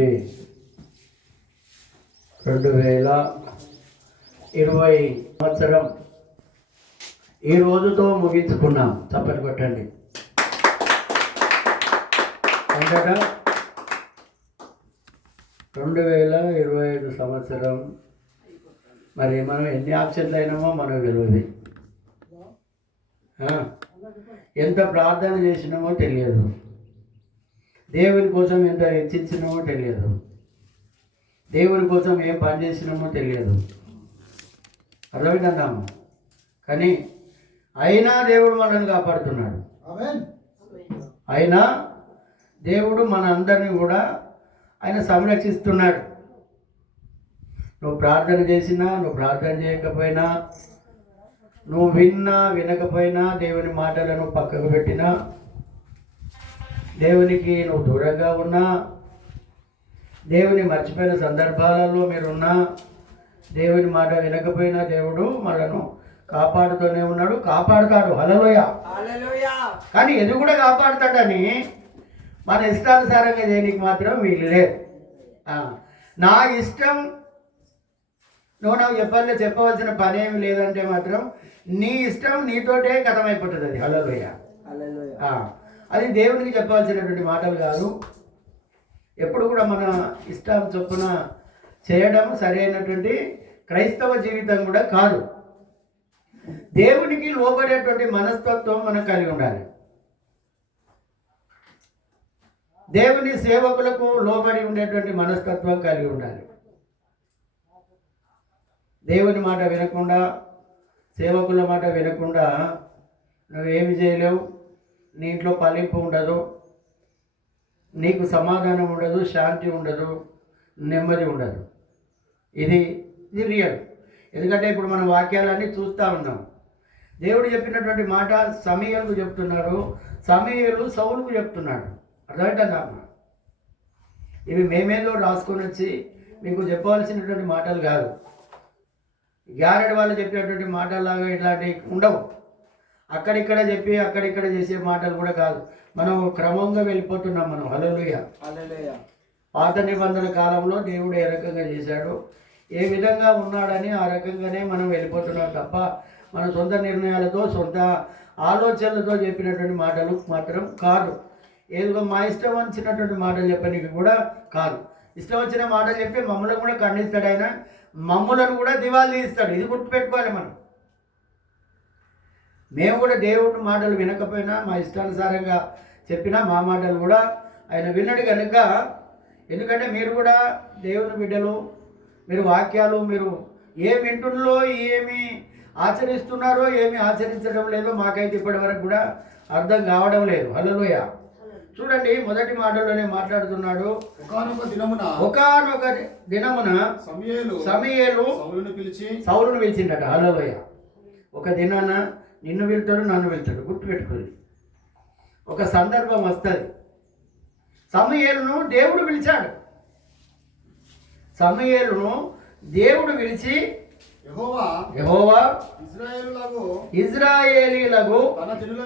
2020 సంవత్సరం ఈ రోజుతో ముగించుకున్నాం. చప్పట్లు కొట్టండి. అంతటా 2025 సంవత్సరం మరి మనం ఎన్ని ఆప్షన్లు అయినామో మనకు తెలియదు. ఎంత ప్రార్థన చేసినామో తెలియదు. దేవుని కోసం ఎంత హెచ్చించినామో తెలియదు. దేవుని కోసం ఏం పని చేసినామో తెలియదు. అర్థమైందన్నాము. కానీ అయినా దేవుడు మనల్ని కాపాడుతున్నాడు. అయినా దేవుడు మన అందరినీ కూడా ఆయన సంరక్షిస్తున్నాడు. నువ్వు ప్రార్థన చేసినా, నువ్వు ప్రార్థన చేయకపోయినా, నువ్వు విన్నా వినకపోయినా, దేవుని మాటలను పక్కకు పెట్టినా, దేవునికి నువ్వు దూరంగా ఉన్నా, దేవుని మర్చిపోయిన సందర్భాలలో మీరున్నా, దేవుని మాట వినకపోయినా దేవుడు మనను కాపాడుతూనే ఉన్నాడు, కాపాడుతాడు. హల్లెలూయా. కానీ ఇది కూడా కాపాడుతాడని మన ఇష్టానుసారంగా చేయడానికి మాత్రం వీలు లేదు. నా ఇష్టం నువ్వు నాకు చెప్పవలసిన పని ఏమి లేదంటే మాత్రం నీ ఇష్టం నీతోటే కథమైపోతుంది. అది హల్లెలూయా. అది దేవునికి చెప్పవలసినటువంటి మాటలు కాదు. ఎప్పుడు కూడా మన ఇష్టం చొప్పున చేయడం సరైనటువంటి క్రైస్తవ జీవితం కూడా కాదు. దేవునికి లోబడేటువంటి మనస్తత్వం మనం కలిగి ఉండాలి. దేవుని సేవకులకు లోబడి ఉండేటువంటి మనస్తత్వం కలిగి ఉండాలి. దేవుని మాట వినకుండా, సేవకుల మాట వినకుండా నువ్వేమి చేయలేవు. నీ ఇంట్లో ఫలింపు ఉండదు, నీకు సమాధానం ఉండదు, శాంతి ఉండదు, నెమ్మది ఉండదు. ఇది రియల్. ఎందుకంటే ఇప్పుడు మనం వాక్యాలన్నీ చూస్తూ ఉన్నాం. దేవుడు చెప్పినటువంటి మాట సమూయేలుకు చెప్తున్నాడు, సమూయేలు సౌలుకు చెప్తున్నాడు. అర్థమవుతుందా? ఇవి మేమేదో రాసుకొని వచ్చి మీకు చెప్పవలసినటువంటి మాటలు కాదు. గ్యారెడ్ వాళ్ళు చెప్పినటువంటి మాటలాగా ఇట్లాంటివి ఉండవు. అక్కడిక్కడ చెప్పి అక్కడిక్కడ చేసే మాటలు కూడా కాదు. మనం క్రమంగా వెళ్ళిపోతున్నాం మనం. హల్లెలూయా. పాత నిబంధన కాలంలో దేవుడు ఏ రకంగా చేశాడు, ఏ విధంగా ఉన్నాడని ఆ రకంగానే మనం వెళ్ళిపోతున్నాం తప్ప మన సొంత నిర్ణయాలతో, సొంత ఆలోచనలతో చెప్పినటువంటి మాటలు మాత్రం కాదు. ఏదో మా ఇష్టం వచ్చినటువంటి మాటలు చెప్పడానికి కూడా కాదు. ఇష్టం వచ్చిన మాటలు చెప్పి మమ్మల్ని కూడా ఖండిస్తాడు ఆయన, మమ్మలను కూడా దివాళీ తీస్తాడు. ఇది గుర్తుపెట్టుకోవాలి మనం. మేము కూడా దేవుడి మాటలు వినకపోయినా, మా ఇష్టానుసారంగా చెప్పినా మా మాటలు కూడా ఆయన విన్నాడు కనుక. ఎందుకంటే మీరు కూడా దేవుని బిడ్డలు, మీరు వాక్యాలు మీరు ఏమి వింటున్నారో, ఏమి ఆచరిస్తున్నారో, ఏమి ఆచరించడం లేదో మాకైతే ఇప్పటి వరకు కూడా అర్థం కావడం లేదు. హల్లెలూయా. చూడండి, మొదటి మాటల్లోనే మాట్లాడుతున్నాడు. ఒకానొక దినమున సమూయేలు సౌలును పిలిచిండట. హల్లెలూయా. ఒక దినాన నిన్ను వెళ్తాడు, నన్ను వెళ్తాడు. గుర్తుపెట్టుకోండి. ఒక సందర్భం వస్తుంది. సమూయేలును దేవుడు పిలిచాడు. సమూయేలును దేవుడు పిలిచి, యెహోవా ఇశ్రాయేలీయులకు తన జనుల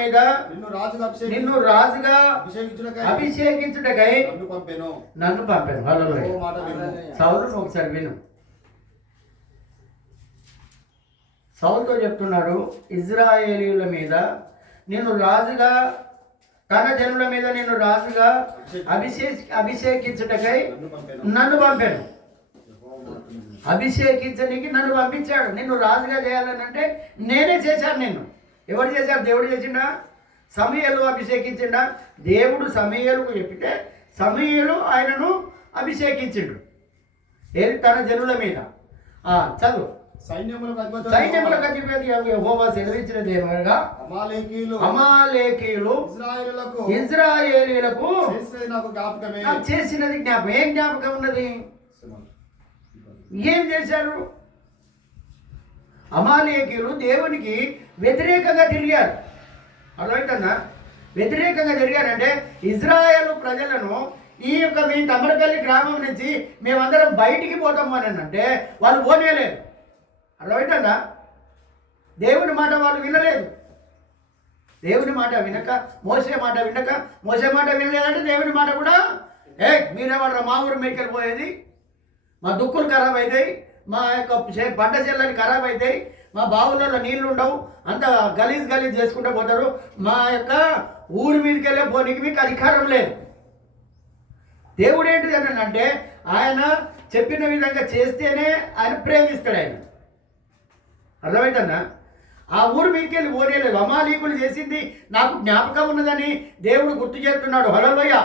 మీద నిన్ను రాజుగా అభిషేకించుటకై నన్ను పంపాను. హల్లెలూయా. సౌలును ఒకసారి విను. సౌలుతో చెప్తున్నాడు, ఇశ్రాయేలీయుల మీద నిన్ను రాజుగా, తన జనుల మీద నిన్ను రాజుగా అభిషేకించుటకై నన్ను పంపాను. అభిషేకించడానికి నన్ను పంపించాడు. నిన్ను రాజుగా చేయాలని అంటే నేనే చేశాను. నిన్ను ఎవరు చేశారు? దేవుడు చేసిండా? సమూయేలు అభిషేకించిండా? దేవుడు సమూయేలుకు చెప్పితే సమూయేలు ఆయనను అభిషేకించిండు. ఏది? తన జనుల మీద. చదువు. సైన్యములకు అధిపతి యెహోవా సెలవిచ్చినది ఏమనగా, అమాలేకీయులు ఇశ్రాయేలీయులకు చేసినది జ్ఞాపకం. ఏం జ్ఞాపకం ఉన్నది? ఏం చేశారు? అమాలేకీయులు దేవునికి వ్యతిరేకంగా తిరిగారు. అర్థమవుతుందా? వ్యతిరేకంగా తిరిగారంటే ఇజ్రాయేలు ప్రజలను ఈ యొక్క మీ తమ్మడపల్లి గ్రామం నుంచి మేమందరం బయటికి పోతాము అని అంటే వాళ్ళు పోనేలేరు. అర్థమవుతుందా? దేవుని మాట వాళ్ళు వినలేదు. దేవుని మాట వినక, మోసే మాట వినక, మోసే మాట వినలేదంటే దేవుని మాట కూడా మీరెవడరా మా ఊరు మీదకి వెళ్ళిపోయేది, మా దుక్కులు ఖరాబ్ అవుతాయి, మా యొక్క పంట చెల్లని ఖరాబ్ అవుతాయి, మా బావులలో నీళ్లు ఉండవు, అంత గలీజ్ చేసుకుంటూ పోతారు, మా యొక్క ఊరి మీదకి వెళ్ళే పోనీకి మీకు అధికారం లేదు. దేవుడు ఏంటిది అంటే ఆయన చెప్పిన విధంగా చేస్తేనే ఆయన ప్రేమిస్తాడు. ఆయన అర్థమవుతుందా? ఆ ఊరు మీదకి వెళ్ళి పోనేలేదు. అమాలీకులు చేసింది నాకు జ్ఞాపకం ఉన్నదని దేవుడు గుర్తు చేస్తున్నాడు. హల్లెలూయా.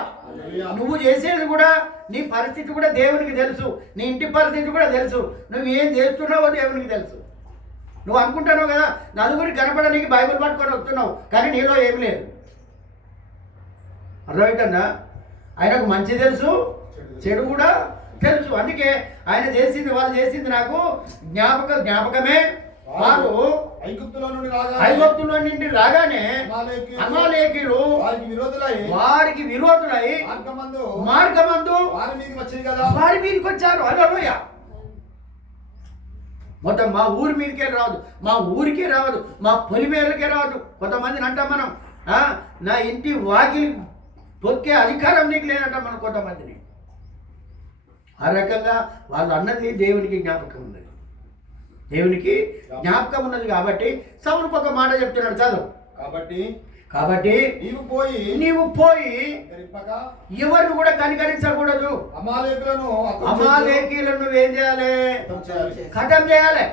నువ్వు చేసేది కూడా, నీ పరిస్థితి కూడా దేవునికి తెలుసు, నీ ఇంటి పరిస్థితి కూడా తెలుసు, నువ్వు ఏం చేస్తున్నావో దేవునికి తెలుసు. నువ్వు అనుకుంటున్నావు కదా నలుగురికి కనపడడానికి బైబిల్ పట్టుకొని వస్తున్నావు, కానీ నీలో ఏమి లేదు. అర్థమవుతుందా? ఆయనకు మంచి తెలుసు, చెడు కూడా తెలుసు. అందుకే ఆయన చేసింది, వాళ్ళు చేసింది నాకు జ్ఞాపకమే. వారు ఐగుప్తులో నుండి రాగానే అమాలేకీయులు వారికి విరోధులై మార్గమందు వారి మీదకి వచ్చారు. హల్లెలూయా. మొత్తం మా ఊరి మీదకే రావద్దు, మా ఊరికే రావద్దు, మా పొలిమేరలకే రావద్దు. కొంతమందిని అంటాం మనం, నా ఇంటి వాకిలి తొక్కే అధికారం నీకు లేదంటాం మనం కొంతమందిని. ఆ రకంగా వాళ్ళు అన్నది దేవునికి జ్ఞాపకం ఉన్నది, దేవునికి జ్ఞాపకం ఉన్నది. కాబట్టి సౌలుకు ఒక మాట చెప్తున్నాడు, చదువు. కాబట్టి నీవు పోయి ఎవరిని కూడా కనికరించకూడదు. అమాలేకీలను నువ్వేం చేయాలి? ఖతం చేయాలి.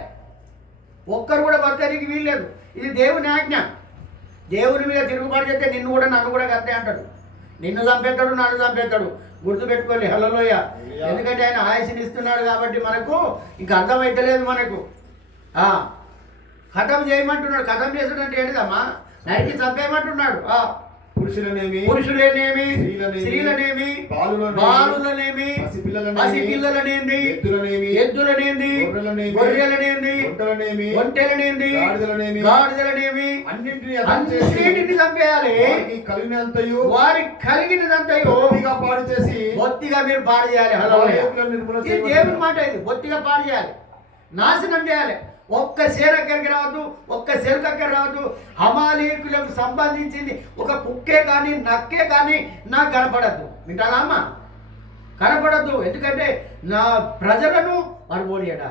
ఒక్కరు కూడా బతకడానికి వీల్లేదు. ఇది దేవుని ఆజ్ఞ. దేవుని మీద తిరుగుబాటు చేస్తే నిన్ను కూడా నన్ను కూడా కట్టే అంటాడు. నిన్ను చంపేస్తాడు, నన్ను చంపేస్తాడు. గుర్తుపెట్టుకోవాలి. హల్లెలూయా. ఎందుకంటే ఆయన ఆయుష్ని ఇస్తున్నాడు కాబట్టి మనకు ఇంకా అర్థమైతలేదు. మనకు ఖతం చేయమంటున్నాడు. ఖతం చేసాడంటే ఏంటిదమ్మా? నరికి చంపేయమంటున్నాడు. పురుషులనేమి, స్త్రీలనేమి, బాలులనేమి, పసిపిల్లలనేమి, ఎద్దులనేమి, గొర్రెలనేమి, ఒంటెలనేమి, గాడిదలనేమి అన్నింటిని చంపేయాలి. వారికి కలిగినదంతయు బొత్తిగా మీరు పాడు చేయాలి. ఇది దేవుని మాట. ఇది బొత్తిగా పాడు చేయాలి, నాశనం చేయాలి. ఒక్క సేరక్కడికి రావద్దు, ఒక్క సెరుకక్కడికి రావద్దు. అమాలేకులకు సంబంధించింది ఒక కుక్కే కానీ నక్కే కానీ నాకు కనపడద్దు. వింటారా అమ్మ? కనపడద్దు. ఎందుకంటే నా ప్రజలను మరువోనియడా,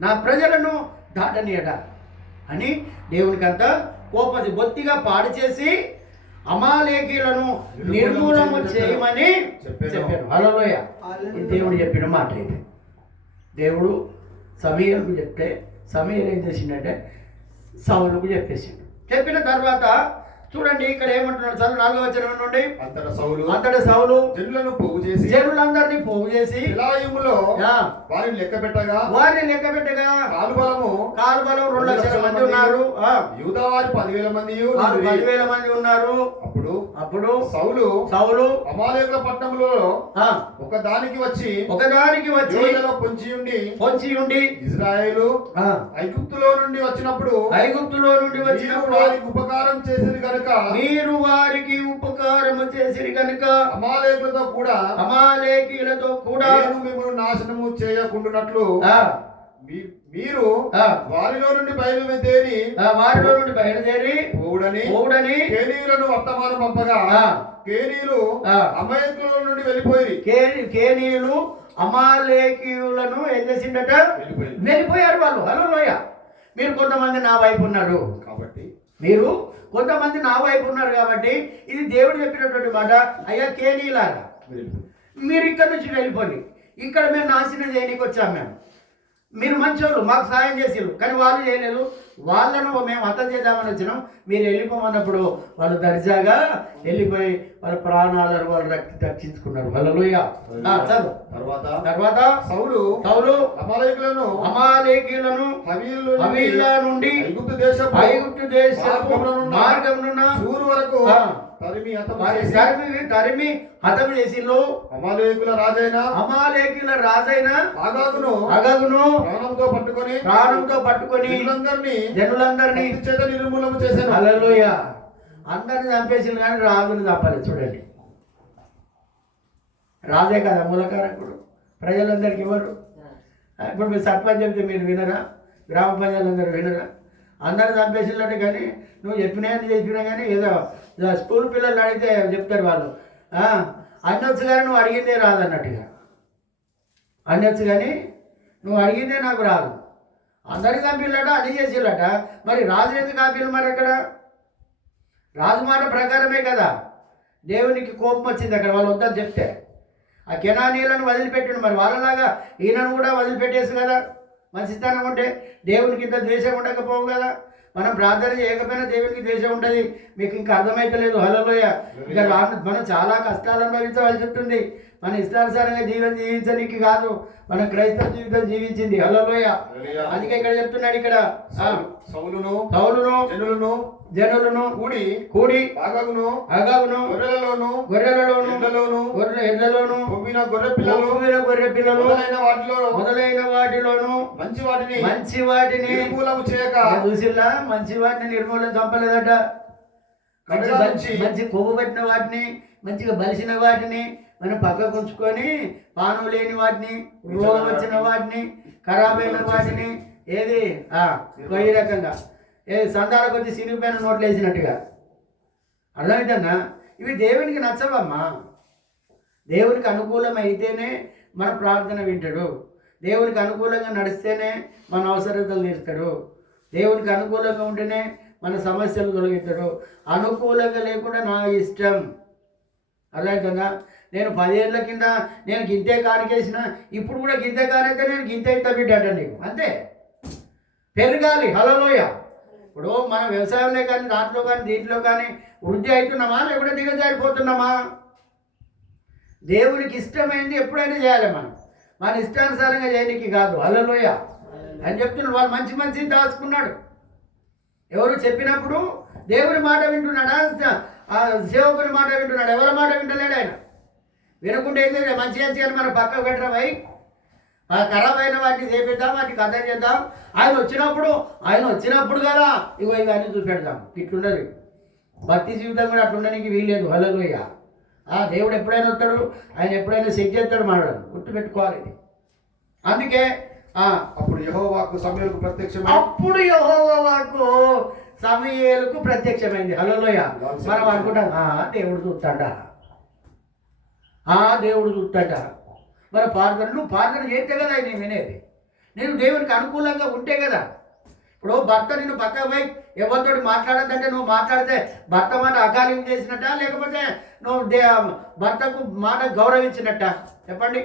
నా ప్రజలను దాటనియడా అని దేవునికి అంత కోపం. బొత్తిగా పాడు చేసి అమాలేకీలను నిర్మూలన చేయమని చెప్పాను. హల్లెలూయా. దేవుడు చెప్పిన మాట ఇది. దేవుడు సమీరుకు చెప్తే సమీరు ఏం చేసిండంటే సౌలుకు చెప్పేసిండు. చెప్పిన తర్వాత చూడండి ఇక్కడ ఏమంటున్నాడు, చదువు 4వ వచనం నుండి. అంతట సౌలు జనులందరినీ పోగు చేసి వారిని లెక్క పెట్టగా కాలుబలం 2,00,000 మంది ఉన్నారు. యూదా వారి 10,000 మంది ఉన్నారు. అప్పుడు సౌలు అమాలేకుల పట్టణంలో ఒకదానికి వచ్చి పొంచి ఉండి ఇజ్రాయేలు ఐగుప్తులో నుండి వచ్చినప్పుడు వారికి ఉపకారం చేసిరి కనుక మీరు వారికి ఉపకారము చేసిరి కనుక అమాలేకీయులతో కూడా నేను మిమ్మల్ని నాశనము చేయకుండానట్లు మీరు వారిలో నుండి బయలుదేరి పోవుడని కేనీయులను వర్తమానం పంపగా కేనీయులు అమాలేకీయుల నుండి వెళ్ళిపోయి కేనీయులు అమాలేకీయులను ఏం చేసిండట? వెళ్ళిపోయారు వాళ్ళు. హల్లెలూయా. మీరు కొంతమంది నా వైపు ఉన్నారు కాబట్టి ఇది దేవుడు చెప్పినటువంటి మాట. అయ్యా కేనీయులారా, మీరు ఇక్కడ నుంచి వెళ్ళిపోండి, ఇక్కడ మేము నాశనం చేయడానికి వచ్చాం. మీరు మంచోళ్ళు, మాకు సాయం చేసిరు, కానీ వాళ్ళు చేయలేదు. వాళ్ళను మేము హతం చేద్దామని వచ్చినాం. మీరు వెళ్ళిపోమన్నప్పుడు వాళ్ళు దర్జాగా వెళ్ళిపోయి వాళ్ళ ప్రాణాలను వాళ్ళు రక్షించుకున్నారు. హల్లెలూయా. తర్వాత సౌలు అమాలేకీయులను హవీలా నుండి ఐగుప్తు దేశపు మార్గమున సూరు వరకు తరిమి హతం చేసిల్లు. అమాలేకీయుల రాజైన అగగును ప్రాణంతో పట్టుకొని జనులందరినీ నిర్మూలన చేశారు. హల్లెలూయా. అందరిని చంపేసింది కానీ రాజుని చంపలేదు. చూడండి, రాజే కదా మూలకారకుడు. ప్రజలందరికీ ఇవ్వరు. ఇప్పుడు మీరు సర్పంచ్ చెప్తే మీరు వినరా? గ్రామ ప్రజలందరూ వినరా? అందరు చంపేసినట్టు. కానీ నువ్వు చెప్పినా కానీ ఏదో స్కూల్ పిల్లలు అడిగితే చెప్తారు వాళ్ళు, అన్నొచ్చు కానీ నువ్వు అడిగిందే రాదన్నట్టుగా. అన్నొచ్చు కానీ నువ్వు అడిగిందే నాకు రాదు. అందరికి చంపిల్లట, అది చేసిల్లట. మరి రాజు ఎందుకు ఆపిల్లు? మరి అక్కడ రాజు మాట ప్రకారమే కదా దేవునికి కోపం వచ్చింది అక్కడ వాళ్ళు వద్దని చెప్తే. ఆ కెనానీలను వదిలిపెట్టిండు. మరి వాళ్ళలాగా ఈయనను కూడా వదిలిపెట్టేసి కదా. మంచితనం ఉంటే దేవునికి ఇంత ద్వేషం ఉండకపోవు కదా. మనం ప్రార్థన చేయకపోయినా దేవునికి ద్వేషం ఉంటుంది. మీకు ఇంకా అర్థమైతలేదు. హల్లెలూయా. ఇక మనం చాలా కష్టాలు అనుభవించవలసి ఉంటుంది. మన ఇష్టానుసారంగా జీవించడానికి కాదు, మన క్రైస్తవ జీవితం జీవించింది. హల్లెలూయా. అందుకే ఇక్కడ చెప్తున్నాడు, ఇక్కడ సౌలును జనులను కూడి అగాగును గొర్రెలలోను గొర్రె పిల్లలు మొదలైన వాటిలోను మంచి వాటిని చూసిల్లా. మంచి వాటిని నిర్మూలన చంపలేదట. మంచి కొవ్వు పట్టిన వాటిని, మంచిగా బలిసిన వాటిని మనం పక్కకు ఉంచుకొని, పానం లేని వాటిని, రోగం వచ్చిన వాటిని, ఖరాబ్ అయిన వాటిని, ఏది ఈ రకంగా సంతాలకు వచ్చి సినిగిపోయిన నోట్లు వేసినట్టుగా. అర్థమైందన్నా? ఇవి దేవునికి నచ్చవమ్మా. దేవునికి అనుకూలం అయితేనే మన ప్రార్థన వింటాడు. దేవునికి అనుకూలంగా నడిస్తేనే మన అవసరతలు తీరుస్తాడు. దేవునికి అనుకూలంగా ఉంటేనే మన సమస్యలు తొలగిస్తాడు. అనుకూలంగా లేకుండా నా ఇష్టం. అర్థమవుతుందా? నేను 10 ఏళ్ళ కింద నేను గింతే కానికేసిన, ఇప్పుడు కూడా గింతే కానైతే నేను గింతే ఇంత బిడ్డ నీకు అంతే. పెరగాలి. హల్లెలూయా. ఇప్పుడు మనం వ్యవసాయంలో కానీ, దాంట్లో కానీ, దీంట్లో కానీ వృద్ధి అవుతున్నామా లేకపోతే దిగజారిపోతున్నామా? దేవునికి ఇష్టమైంది ఎప్పుడైనా చేయాలి. మన ఇష్టానుసారంగా చేయడానికి కాదు. హల్లెలూయా అని చెప్తున్నాడు. వాళ్ళు మంచిని దాచుకున్నాడు. ఎవరు చెప్పినప్పుడు దేవుని మాట వింటున్నాడా, సేవకుని మాట వింటున్నాడు? ఎవరి మాట వింటలేడు ఆయన. వినకుండా అయితే మంచి అని మనం పక్కకు పెట్టరామై ఖరాబ్ అయిన వాటిని చేపిద్దాం, వాటిని కథ చేద్దాం. ఆయన వచ్చినప్పుడు కదా ఇవన్నీ చూపెడదాం. ఇట్లుండదు. భక్తి జీవితం కూడా అట్లుండడానికి వీల్లేదు. హల్లెలూయా. దేవుడు ఎప్పుడైనా వస్తాడు, ఆయన ఎప్పుడైనా చెక్ చేస్తాడు మనడం. గుర్తుపెట్టుకోవాలి ఇది. అందుకే అప్పుడు యెహోవా వాక్కు సమూయేలుకు ప్రత్యక్షమైంది. హల్లెలూయా. మనం అనుకుంటాం దేవుడు చూస్తాడా, దేవుడు చూస్తాడా. మరి నువ్వు ప్రార్థన చేస్తే కదా నేను వినేది. నేను దేవునికి అనుకూలంగా ఉంటే కదా. ఇప్పుడు భర్త నిన్ను పక్కకు పోయి ఎవరితో మాట్లాడద్దంటే నువ్వు మాట్లాడితే భర్త మాట అకార్యం చేసినట్ట, లేకపోతే నువ్వు భర్తకు మాట గౌరవించినట్ట? చెప్పండి.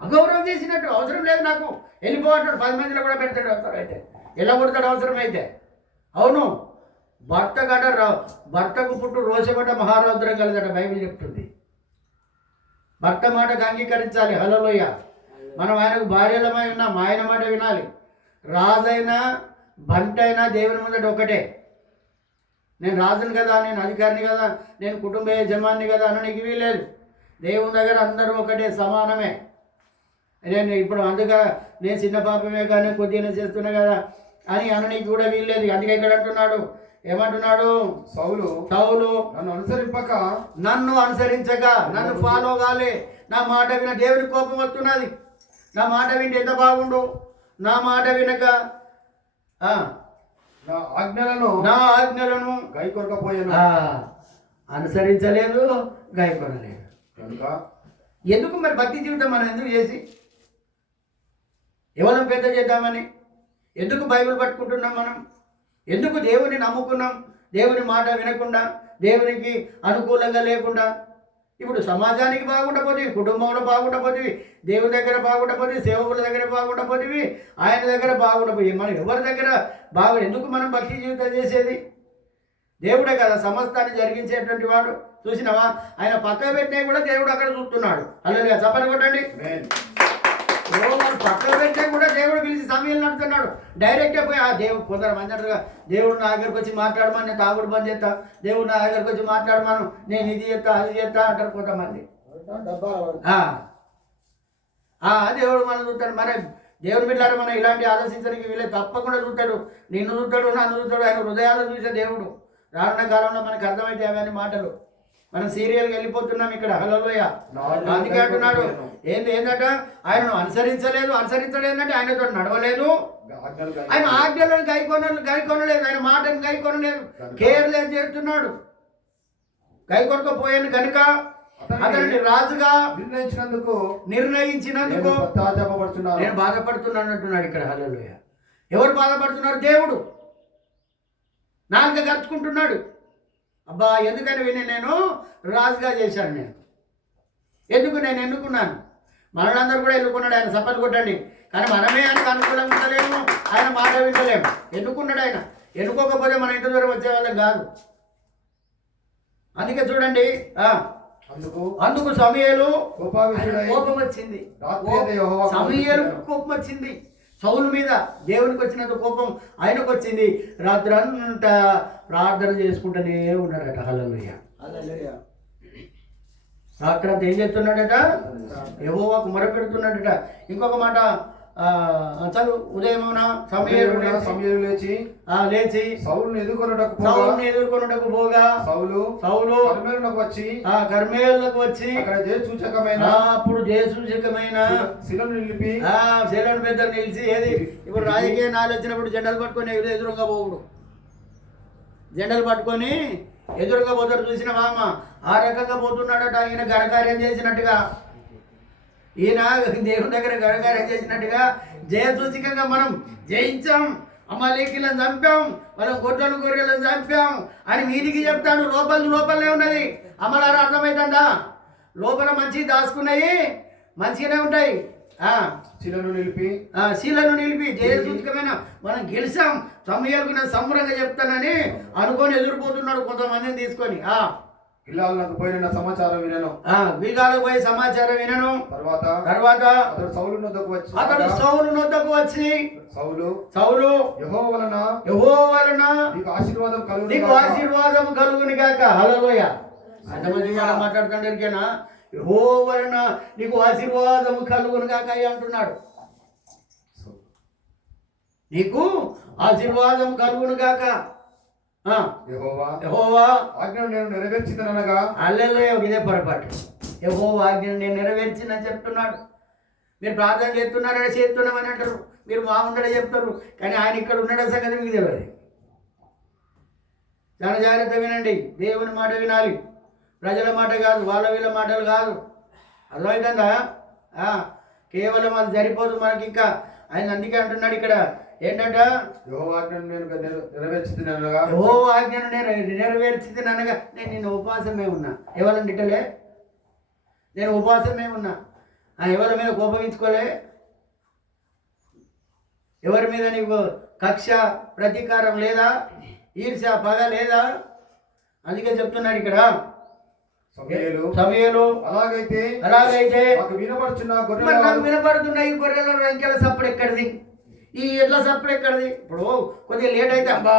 అగౌరవం చేసినట్టు. అవసరం లేదు నాకు, వెళ్ళిపోతాడు. 10 మందిలో కూడా పెడతాడు అవసరం అయితే, ఎలా కొడతాడు అవసరం అయితే. అవును, భర్తకు పుట్టు రోషపడ్డ మహారౌద్రం కలదట బైబిల్ చెప్తుంది. భర్త మాటకు అంగీకరించాలి. హల్లెలూయా. మనం ఆయనకు భార్యలమై ఉన్నాం, ఆయన మాట వినాలి. రాజైనా బంటైనా దేవుని ముందట ఒకటే. నేను రాజుని కదా, నేను అధికారిని కదా, నేను కుటుంబ యజమాని కదా అనడానికి వీలేదు. దేవుని దగ్గర అందరూ ఒకటే, సమానమే. నేను ఇప్పుడు అందుగా నేను చిన్న పాపమే కానీ కొద్దిగా చేస్తున్నా కదా అని అనడానికి కూడా వీల్లేదు. అందుకే ఇక్కడ అంటున్నాడు, ఏమంటున్నాడు? సౌలు నన్ను అనుసరించక నన్ను ఫాలో కాలే, నా మాట విన. దేవుని కోపం వస్తున్నది. నా మాట వింటే ఎంత బాగుండు. నా మాట వినక నా ఆజ్ఞలను గైకొనకపోయాను. అనుసరించలేదు, గైకొనలేదు. ఎందుకు మరి భక్తి జీవితం మనం ఎందుకు చేసి ఎవరిని పెద్ద చేద్దామని? ఎందుకు బైబిల్ పట్టుకుంటున్నాం మనం? ఎందుకు దేవుని నమ్ముకున్నాం? దేవుని మాట వినకుండా, దేవునికి అనుకూలంగా లేకుండా. ఇప్పుడు సమాజానికి బాగుండపోతుంది, కుటుంబంలో బాగుండపోతుంది, దేవుని దగ్గర బాగుండపోతుంది, సేవకుల దగ్గర బాగుండపోతుంది, ఆయన దగ్గర బాగుండపోయి మనం ఎవరి దగ్గర ఎందుకు మనం భక్తి జీవితం చేసేది? దేవుడే కదా సమస్తాన్ని జరిగించేటువంటి వాడు. చూసినావా? ఆయన పక్క పెట్టినా కూడా దేవుడు అక్కడ చూస్తున్నాడు. హల్లెలూయా. చప్పట్లు కొట్టండి. పక్కన పెట్టినా కూడా దేవుడు పిలిచి సమయం నడుతున్నాడు. డైరెక్ట్గా పోయి దేవుడు కొందరు మంది అంటారుగా, దేవుడు నా దగ్గరకు వచ్చి మాట్లాడమని నేను తాగుడు బంద్ చేస్తా, దేవుడు నా దగ్గరకు వచ్చి మాట్లాడమను నేను ఇది చేస్తా అది చేస్తా అంటారు కొంతమంది. దేవుడు మనం చూస్తాడు. మరి దేవుడు బిడ్డలారా మనం ఇలాంటి ఆలోచించడానికి వీళ్ళే తప్పకుండా చూస్తాడు. నిన్ను చూస్తాడు, నన్ను చూస్తాడు. ఆయన హృదయాలను చూసే దేవుడు. రానున్న కాలంలో మనకు అర్థమైతే అవన్నీ మాటలు. మనం సీరియల్కి వెళ్ళిపోతున్నాం ఇక్కడ. హల్లెలూయ. అందుకే అంటున్నాడు ఏందట, ఆయనను అనుసరించలేదు అంటే ఆయనతో నడవలేదు, ఆయన ఆజ్ఞలను గైకొనలేదు, ఆయన మాటను గైకొనలేదు, కేర్లేదు చేస్తున్నాడు. గైకొనకపోయాను కనుక అతనిని రాజుగా నిర్ణయించినందుకు నేను బాధపడుతున్నాను అంటున్నాడు ఇక్కడ. హల్లెలూయ. ఎవరు బాధపడుతున్నారు? దేవుడు. నాలుక గర్చుకుంటున్నాడు, అబ్బా ఎందుకని విని నేను రాజుగా చేశాను, నేను ఎన్నుకున్నాను. మనలందరూ కూడా ఎన్నుకున్నాడు ఆయన. సప్పలు కొట్టండి. కానీ మనమే ఆయనకు అనుకూలంగా ఉండలేము, ఆయన మాట వింటలేము. ఎన్నుకున్నాడు ఆయన. ఎన్నుకోకపోతే మన ఇంటి దూరం వచ్చేవాళ్ళం కాదు. అందుకే చూడండి, అందుకు సమూయేలు కోపం వచ్చింది. సమూయేలుకు కోపం వచ్చింది సౌలు మీద. దేవునికి వచ్చినంత కోపం ఆయనకు వచ్చింది. రాత్రంతా ప్రార్థన చేసుకుంటూనే ఉన్నాడట. హల్లెలూయ. రాత్రంతా ఏం చేస్తున్నాడట? యెహోవాకు మొరపెడుతున్నాడట. ఇంకొక మాట చదువు. ఉదయమున సమూయేలు లేచి సౌలును ఎదుర్కొనుటకు పోగా సౌలు కర్మెలునకు వచ్చి అప్పుడు జయసూచకమైన శిలను పెద్ద నిలిచి, ఏది ఇప్పుడు రాజకీయ నాలు వచ్చినప్పుడు జెండాలు పట్టుకొని ఎదురుగా పోవుడు, జెండాలు పట్టుకొని ఎదురుగా పోతారు. చూసిన మామ ఆ రకంగా పోతున్నాడట. ఈయన ఘనకార్యం చేసినట్టుగా, ఈయన దేవుని దగ్గర ఘనకార్యం చేసినట్టుగా జయసూచికంగా మనం జయించాం, అమాలేకీలను చంపాం, మనం గొర్రెలను చంపాం అని మీదికి చెప్తాడు. లోపలనే ఉన్నది. అమలారా అర్థమవుతుందా? లోపల మంచి దాచుకున్నాయి మంచిగానే ఉంటాయి. శీలను నిలిపి జయసూచకమైన మనం గెలిచాం. సమూయేలుకు నేను సంబరంగా చెప్తానని అనుకొని ఎదురుపోతున్నాడు కొంతమందిని తీసుకొని. గిల్గాలుకు పోయిన సమాచారం వినను. గిల్గాలుకు పోయి సమాచారం వినను. తర్వాత అతడు సౌలు నొద్దకు వచ్చి సౌలు యెహోవా వలన నీకు ఆశీర్వాదం కలుగును గాక. హల్లెలూయ. అంతమంది మాట్లాడుతుండే ఎరికేనా? యెహోవా వలన నీకు ఆశీర్వాదం కలుగును గాక అంటున్నాడు. నీకు ఆశీర్వాదం కలుగును గాక. యెహోవా ఆజ్ఞను నేను నెరవేర్చిదనగా. హల్లెలూయా. ఇదే పొరపాటు. యెహోవా ఆజ్ఞను నేను నెరవేర్చినని చెప్తున్నాడు. మీరు ప్రార్థన చేస్తున్నామని అంటారు, మీరు బాగుండడే చెప్తారు, కానీ ఆయన ఇక్కడ ఉన్నాడే సంగతి మీకు తెలియదు. చాలా జాగ్రత్త వినండి. దేవుని మాట వినాలి, ప్రజల మాట కాదు, వీళ్ళ మాటలు కాదు. అర్థమవుతుందా? కేవలం అది సరిపోదు మనకి. ఇంకా ఆయన అందుకే అంటున్నాడు ఇక్కడ ఏంటంట, యెహోవా ఆజ్ఞను నేను నెరవేర్చిదనగా. నేను ఉపవాసమే ఉన్నా. ఎవరండి ఇటలే? నేను ఉపవాసమే ఉన్నా. ఎవరి మీద కోపగించుకోలే, ఎవరి మీద నీకు కక్ష ప్రతీకారం లేదా, ఈర్ష్య పగ లేదా? అందుకే చెప్తున్నాడు ఇక్కడ సమూయేలు అలాగైతే నాకు వినపడుతున్నాయి గొర్రెల రంకెల సప్పుడు ఎక్కడిది, ఈ ఎడ్ల సప్పుడు ఎక్కడిది? ఇప్పుడు కొద్దిగా లేట్ అయితే అబ్బా,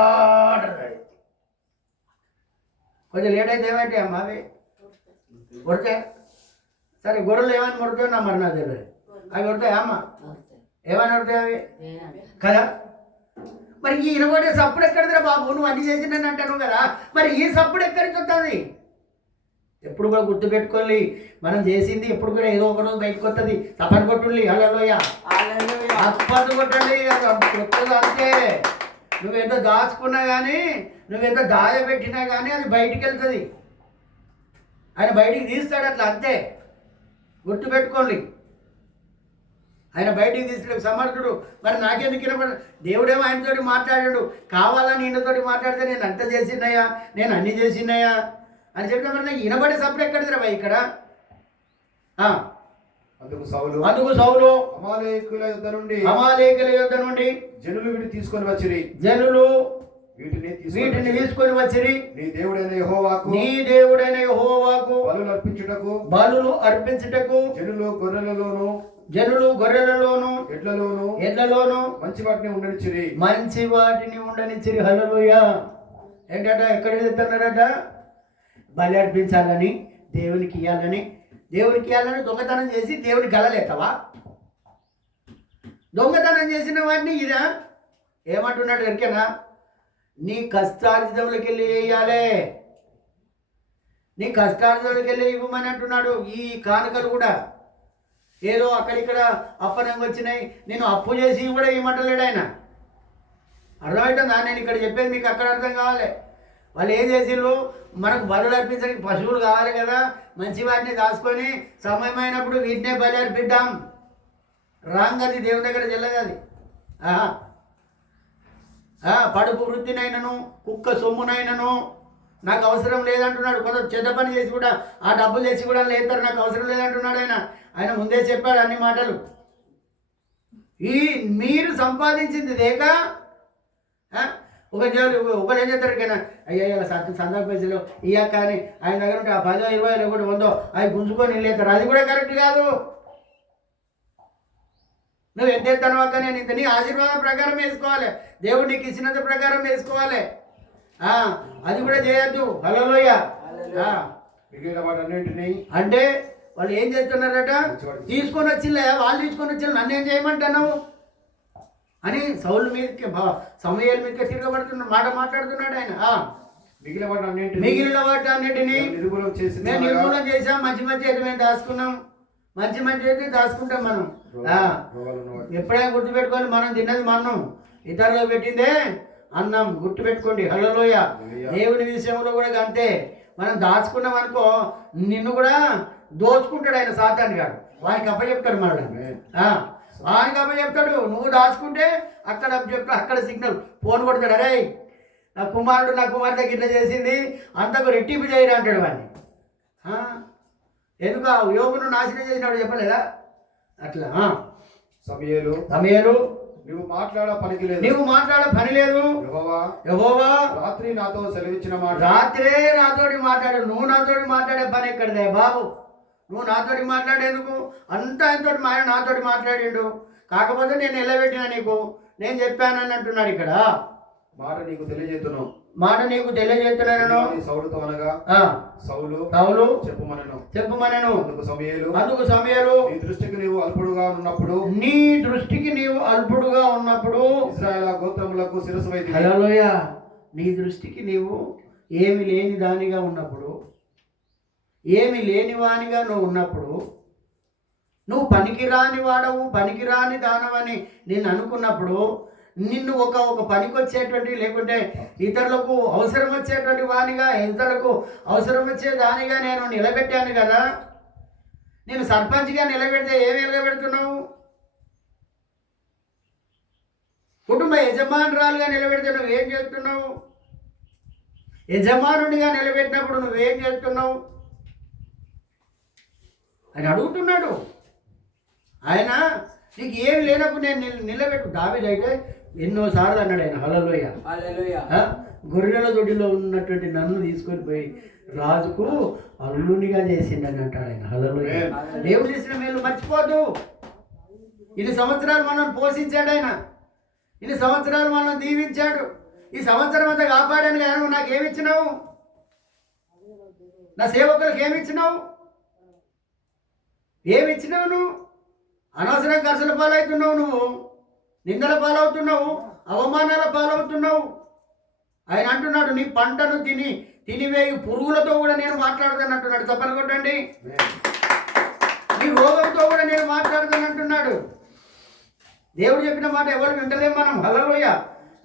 కొద్దిగా లేట్ అయితే ఏమంటే అమ్మా అవి కొడితే సరే, గొర్రెలు ఏమైనా కొడుతాయి నా మరి నా తెలియదు. అవి కొడతాయి అమ్మ, ఏమైనా కొడతాయి అవి కదా. మరి ఈ ఇనబడే సప్పుడు ఎక్కడిదిరా బాబు, నువ్వు అన్ని చేసిందని అంటాను కదా, మరి ఈ సప్పుడు ఎక్కడికి వస్తుంది? ఎప్పుడు కూడా గుర్తుపెట్టుకోవాలి, మనం చేసింది ఎప్పుడు కూడా ఏదో ఒక రోజు బయటకు వస్తుంది. తప్పని కొట్టుండి. హల్లెలూయ. తప్పని కొట్టండి, కొత్తది అంతే. నువ్వెంత దాచుకున్నా కానీ, నువ్వెంత దాయబెట్టినా కానీ అది బయటికి వెళ్తుంది. ఆయన బయటికి తీస్తాడు అట్లా, అంతే. గుర్తుపెట్టుకోండి, ఆయన బయటికి తీసుకోవడానికి సమర్థుడు. మరి నాకెందుకు వినపడ? దేవుడేమో ఆయనతోటి మాట్లాడాడు. కావాలని ఈయనతోటి మాట్లాడితే నేను అంత చేసినాయా, నేను అన్ని చేసినాయా అని చెప్తే మరి నాకు వినబడే సప్పుడు ఎక్కడిదిరా భయ్ ఇక్కడ? అందుకు సౌలు అమాలేకుల యుద్ధ నుండి జనులు వీటిని తీసుకొని వచ్చిరి. వీటిని తీసుకొని వచ్చిరి. నీ దేవుడైన యెహోవాకు బలులు అర్పించుటకు జనులు గొర్రెలలోను ఎడ్లలోను మంచి వాటిని ఉండనిచ్చిరి. హల్లెలూయ. ఏంటట, ఎక్కడికి తెస్తున్నారట? బలి అర్పించాలని, దేవునికి ఇవ్వాలని దొంగతనం చేసి దేవుని గలలేతావా? దొంగతనం చేసిన వాడిని ఇదా ఏమంటున్నాడు ఎరికేనా? నీ కష్టార్జితంలోకి వెళ్ళి వేయాలి. నీ కష్టాలకి వెళ్ళి ఇవ్వమని అంటున్నాడు. ఈ కానుకలు కూడా ఏదో అక్కడిక్కడ అప్పనంగా వచ్చినాయి, నేను అప్పు చేసి కూడా ఇవ్వమంటలేడు ఆయన. అర్థమవుతుందా? నేను ఇక్కడ చెప్పేది మీకు అక్కడ అర్థం కావాలి. వాళ్ళు ఏం చేసిండ్రు, మనకు బలులు అర్పించడానికి పశువులు కావాలి కదా, మంచి వాటిని దాచుకొని సమయమైనప్పుడు వీటినే బలి అర్పిద్దాం. రాంగది దేవుని దగ్గర చెల్లదు అది. పడుపు వృత్తినైనను కుక్క సొమ్మునైనను నాకు అవసరం లేదంటున్నాడు. కొంత చెడ్డ పని చేసి కూడా ఆ డబ్బులు చేసి కూడా లేతారు, నాకు అవసరం లేదంటున్నాడు ఆయన. ఆయన ముందే చెప్పాడు అన్ని మాటలు. ఈ మీరు సంపాదించింది లేక ఒకరు ఏం చేస్తారు కన్నా, అయ్యా సందర్భ పైసలు ఇయ్యాక కానీ ఆయన దగ్గర ఉంటే ఆ 10 20 ఒకటి 100 అవి గుంజుకొని వెళ్ళేస్తారు. అది కూడా కరెక్ట్ కాదు. నువ్వు ఎంత ఎత్తాను అక్క, నేను ఇంత నీ ఆశీర్వాదం ప్రకారం వేసుకోవాలి, దేవుడు నీకు ఇచ్చినంత ప్రకారం వేసుకోవాలి. అది కూడా చేయొద్దు. హల్లెలూయా. అంటే వాళ్ళు ఏం చేస్తున్నారట, తీసుకొని వచ్చిలే వాళ్ళు తీసుకొని వచ్చి నన్ను ఏం చేయమంటున్నావు అని సౌలు మీదకి సమయాల మీదకి తిరగబడుతున్నాడు, మాట మాట్లాడుతున్నాడు ఆయన. మిగిలిన వాటి అన్నిటినీ మేము నిర్మూలన చేసాం. మంచి మంచి అయితే మేము దాచుకున్నాం, మంచి మంచి అయితే దాచుకుంటాం మనం. ఎప్పుడైనా గుర్తుపెట్టుకొని మనం తిన్నది మన్నం, ఇతరులు పెట్టిందే అన్నం. గుర్తుపెట్టుకోండి. హల్లెలూయా. దేవుని విషయంలో కూడా అంతే. మనం దాచుకున్నాం అనుకో, నిన్ను కూడా దోచుకుంటాడు ఆయన, సాతాను గాడు. వానికి అప్పచెప్తాడు మనల్ని. వానికి అప్పచెప్తాడు. నువ్వు దాచుకుంటే అక్కడ చెప్తాడు, అక్కడ సిగ్నల్ ఫోన్ కొడతాడు, అరే నా కుమారుడు నా కుమార్తెకి ఇట్లా చేసింది, అంతకు రెట్టింపు చేయరు అంటాడు వాడిని. ఎందుకు యోగును నాశనం చేసినాడు చెప్పలేదా? అట్లా సమయలు నువ్వు మాట్లాడ పని లేదు. యెహోవా రాత్రి నాతో సెలవిచ్చిన మాట, రాత్రే నాతోటి మాట్లాడు. నువ్వు నాతోటి మాట్లాడే పని ఎక్కడదే బాబు? నువ్వు నాతోటి మాట్లాడేందుకు? అంతా ఆయనతోటి నాతోటి మాట్లాడిండు, కాకపోతే నేను నిలబెట్టినా నీకు, నేను చెప్పానని అంటున్నాడు ఇక్కడ. మాట నీకు తెలియజేస్తున్నాను. సౌలుతో అనగా సౌలు చెప్పుమనెను. అందుకు సమయలు నీ దృష్టికి నీవు అల్పుడుగా ఉన్నప్పుడు ఇశ్రాయేలు గోత్రములకు శిరస్సు వైదివి. హల్లెలూయా. నీ దృష్టికి నీవు ఏమి లేని దానిగా ఉన్నప్పుడు, ఏమి లేని వానిగా నువ్వు ఉన్నప్పుడు, నువ్వు పనికిరాని వాడవు, పనికిరాని దానవని నేను అనుకున్నప్పుడు, నిన్ను ఒక పనికొచ్చేటువంటి, లేకుంటే ఇతరులకు అవసరం వచ్చేటువంటి వానిగా, ఇతరులకు అవసరం వచ్చే దానిగా నేను నిలబెట్టాను కదా. నేను సర్పంచ్గా నిలబెడితే ఏమి నిలబెడుతున్నావు? కుటుంబ యజమానురాలుగా నిలబెడితే నువ్వేం చేస్తున్నావు? యజమానుడిగా నిలబెట్టినప్పుడు నువ్వేం చేస్తున్నావు అని అడుగుతున్నాడు ఆయన. నీకు ఏమి లేనప్పుడు నేను నిలబెట్టు. దావీదు అయితే ఎన్నోసార్లు అన్నాడు ఆయన. హల్లెలూయా. గొర్రెల దొడ్డిలో ఉన్నటువంటి నన్ను తీసుకొని పోయి రాజుకు అల్లునిగా చేసిండని అంటాడు ఆయన. హల్లెలూయా. దేవుడు చేసిన మేలు మర్చిపోదు. ఇన్ని సంవత్సరాలు మనం పోషించాడు ఆయన, ఇన్ని సంవత్సరాలు మనం దీవించాడు. ఈ సంవత్సరం అంతా కాపాడాను కానీ నువ్వు నాకు ఏమిచ్చినావు? నా సేవకులకు ఏమిచ్చినావు? ఏమిచ్చినావు? నువ్వు అనవసరం ఖర్చుల పాలవుతున్నావు, నువ్వు నిందల పాలవుతున్నావు, అవమానాల పాలవుతున్నావు. ఆయన అంటున్నాడు, నీ పంటను తినివేయి పురుగులతో కూడా నేను మాట్లాడతాను అంటున్నాడు. తప్పని కొట్టండి. నీ రోగంతో కూడా నేను మాట్లాడతాను అంటున్నాడు. దేవుడు చెప్పిన మాట ఎవరు వింటలేం మనం. హల్లెలూయా.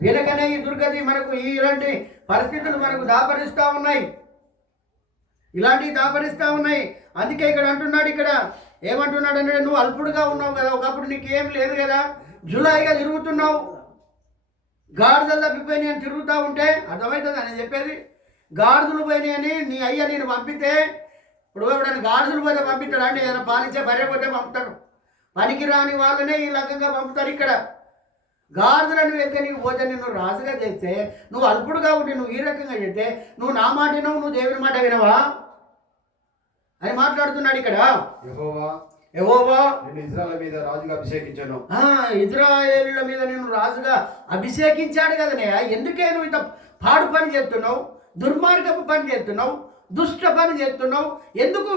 వెనకనే ఈ దుర్గతి మనకు ఇలాంటి పరిస్థితులు మనకు దాపరిస్తూ ఉన్నాయి, ఇలాంటివి దాపరిస్తూ ఉన్నాయి. అందుకే ఇక్కడ అంటున్నాడు, ఇక్కడ ఏమంటున్నాడు అంటే, నువ్వు అల్పుడుగా ఉన్నావు కదా, ఒకప్పుడు నీకేం లేదు కదా, జులాయిగా తిరుగుతున్నావు, గాడిదలు తప్పిపోయినాయి అని తిరుగుతూ ఉంటే అర్థమవుతుంది అని చెప్పేది. గాడిదలు పోయినాయి అని నీ అయ్య నేను పంపితే, ఇప్పుడు ఎవడని గాడిదలు పోతే పంపిస్తాడు అంటే, ఏదైనా పాలించే బర్రె పోతే పంపుతాడు. పనికి రాని వాళ్ళనే ఈ రకంగా పంపుతారు. ఇక్కడ గాడిదలను వెళ్తే నీకు పోతే నిన్ను రాజుగా చేస్తే, నువ్వు అల్పుడుగా ఉండి నువ్వు ఈ రకంగా చేస్తే, నువ్వు నా మాట వినవు, నువ్వు దేవుని మాట వినవా అని మాట్లాడుతున్నాడు ఇక్కడ. యెహోవా ఇశ్రాయేలు మీద రాజుగా అభిషేకించాను. ఇశ్రాయేలుల మీద నేను రాజుగా అభిషేకించాడు కదనే. ఎందుకే నువ్వు ఇంత పాడు పని చేస్తున్నావు, దుర్మార్గపు పని చేస్తున్నావు, దుష్ట పని చేస్తున్నావు? ఎందుకు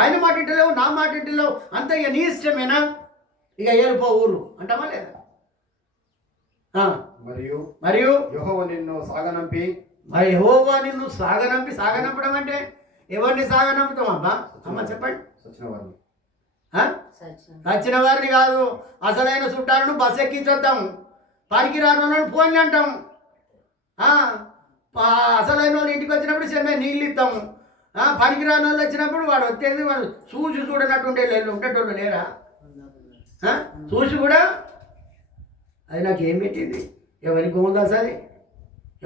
ఆయన మాట ఇంటలేవు, నా మాట ఇంటలేవు? అంత ఇక నీ ఇష్టమేనా? ఇక ఏలుపో ఊరు అంటామా లేదా? మరియు యెహోవా నిన్ను సాగనంపి, యెహోవా నిన్ను సాగనంపడం అంటే ఎవరిని సాగనంపుతామమ్మా? అమ్మ చెప్పండి. సచిన వారిని. ఆ? వచ్చిన వారిని కాదు, అసలైన చుట్టాలను బస్సు ఎక్కించొద్దాం, పనికి రాని వాళ్ళని ఫోన్లు అంటాం. అసలైన వాళ్ళు ఇంటికి వచ్చినప్పుడు చెమ్మే నీళ్ళు ఇస్తాము. పనికి రాని వాళ్ళు వచ్చినప్పుడు వాడు వచ్చేది వాడు చూసి చూడనట్టు ఉండేటోళ్ళు లేరా? చూసి కూడా అది నాకు ఏం పెట్టింది, ఎవరికి గోందాసు అది,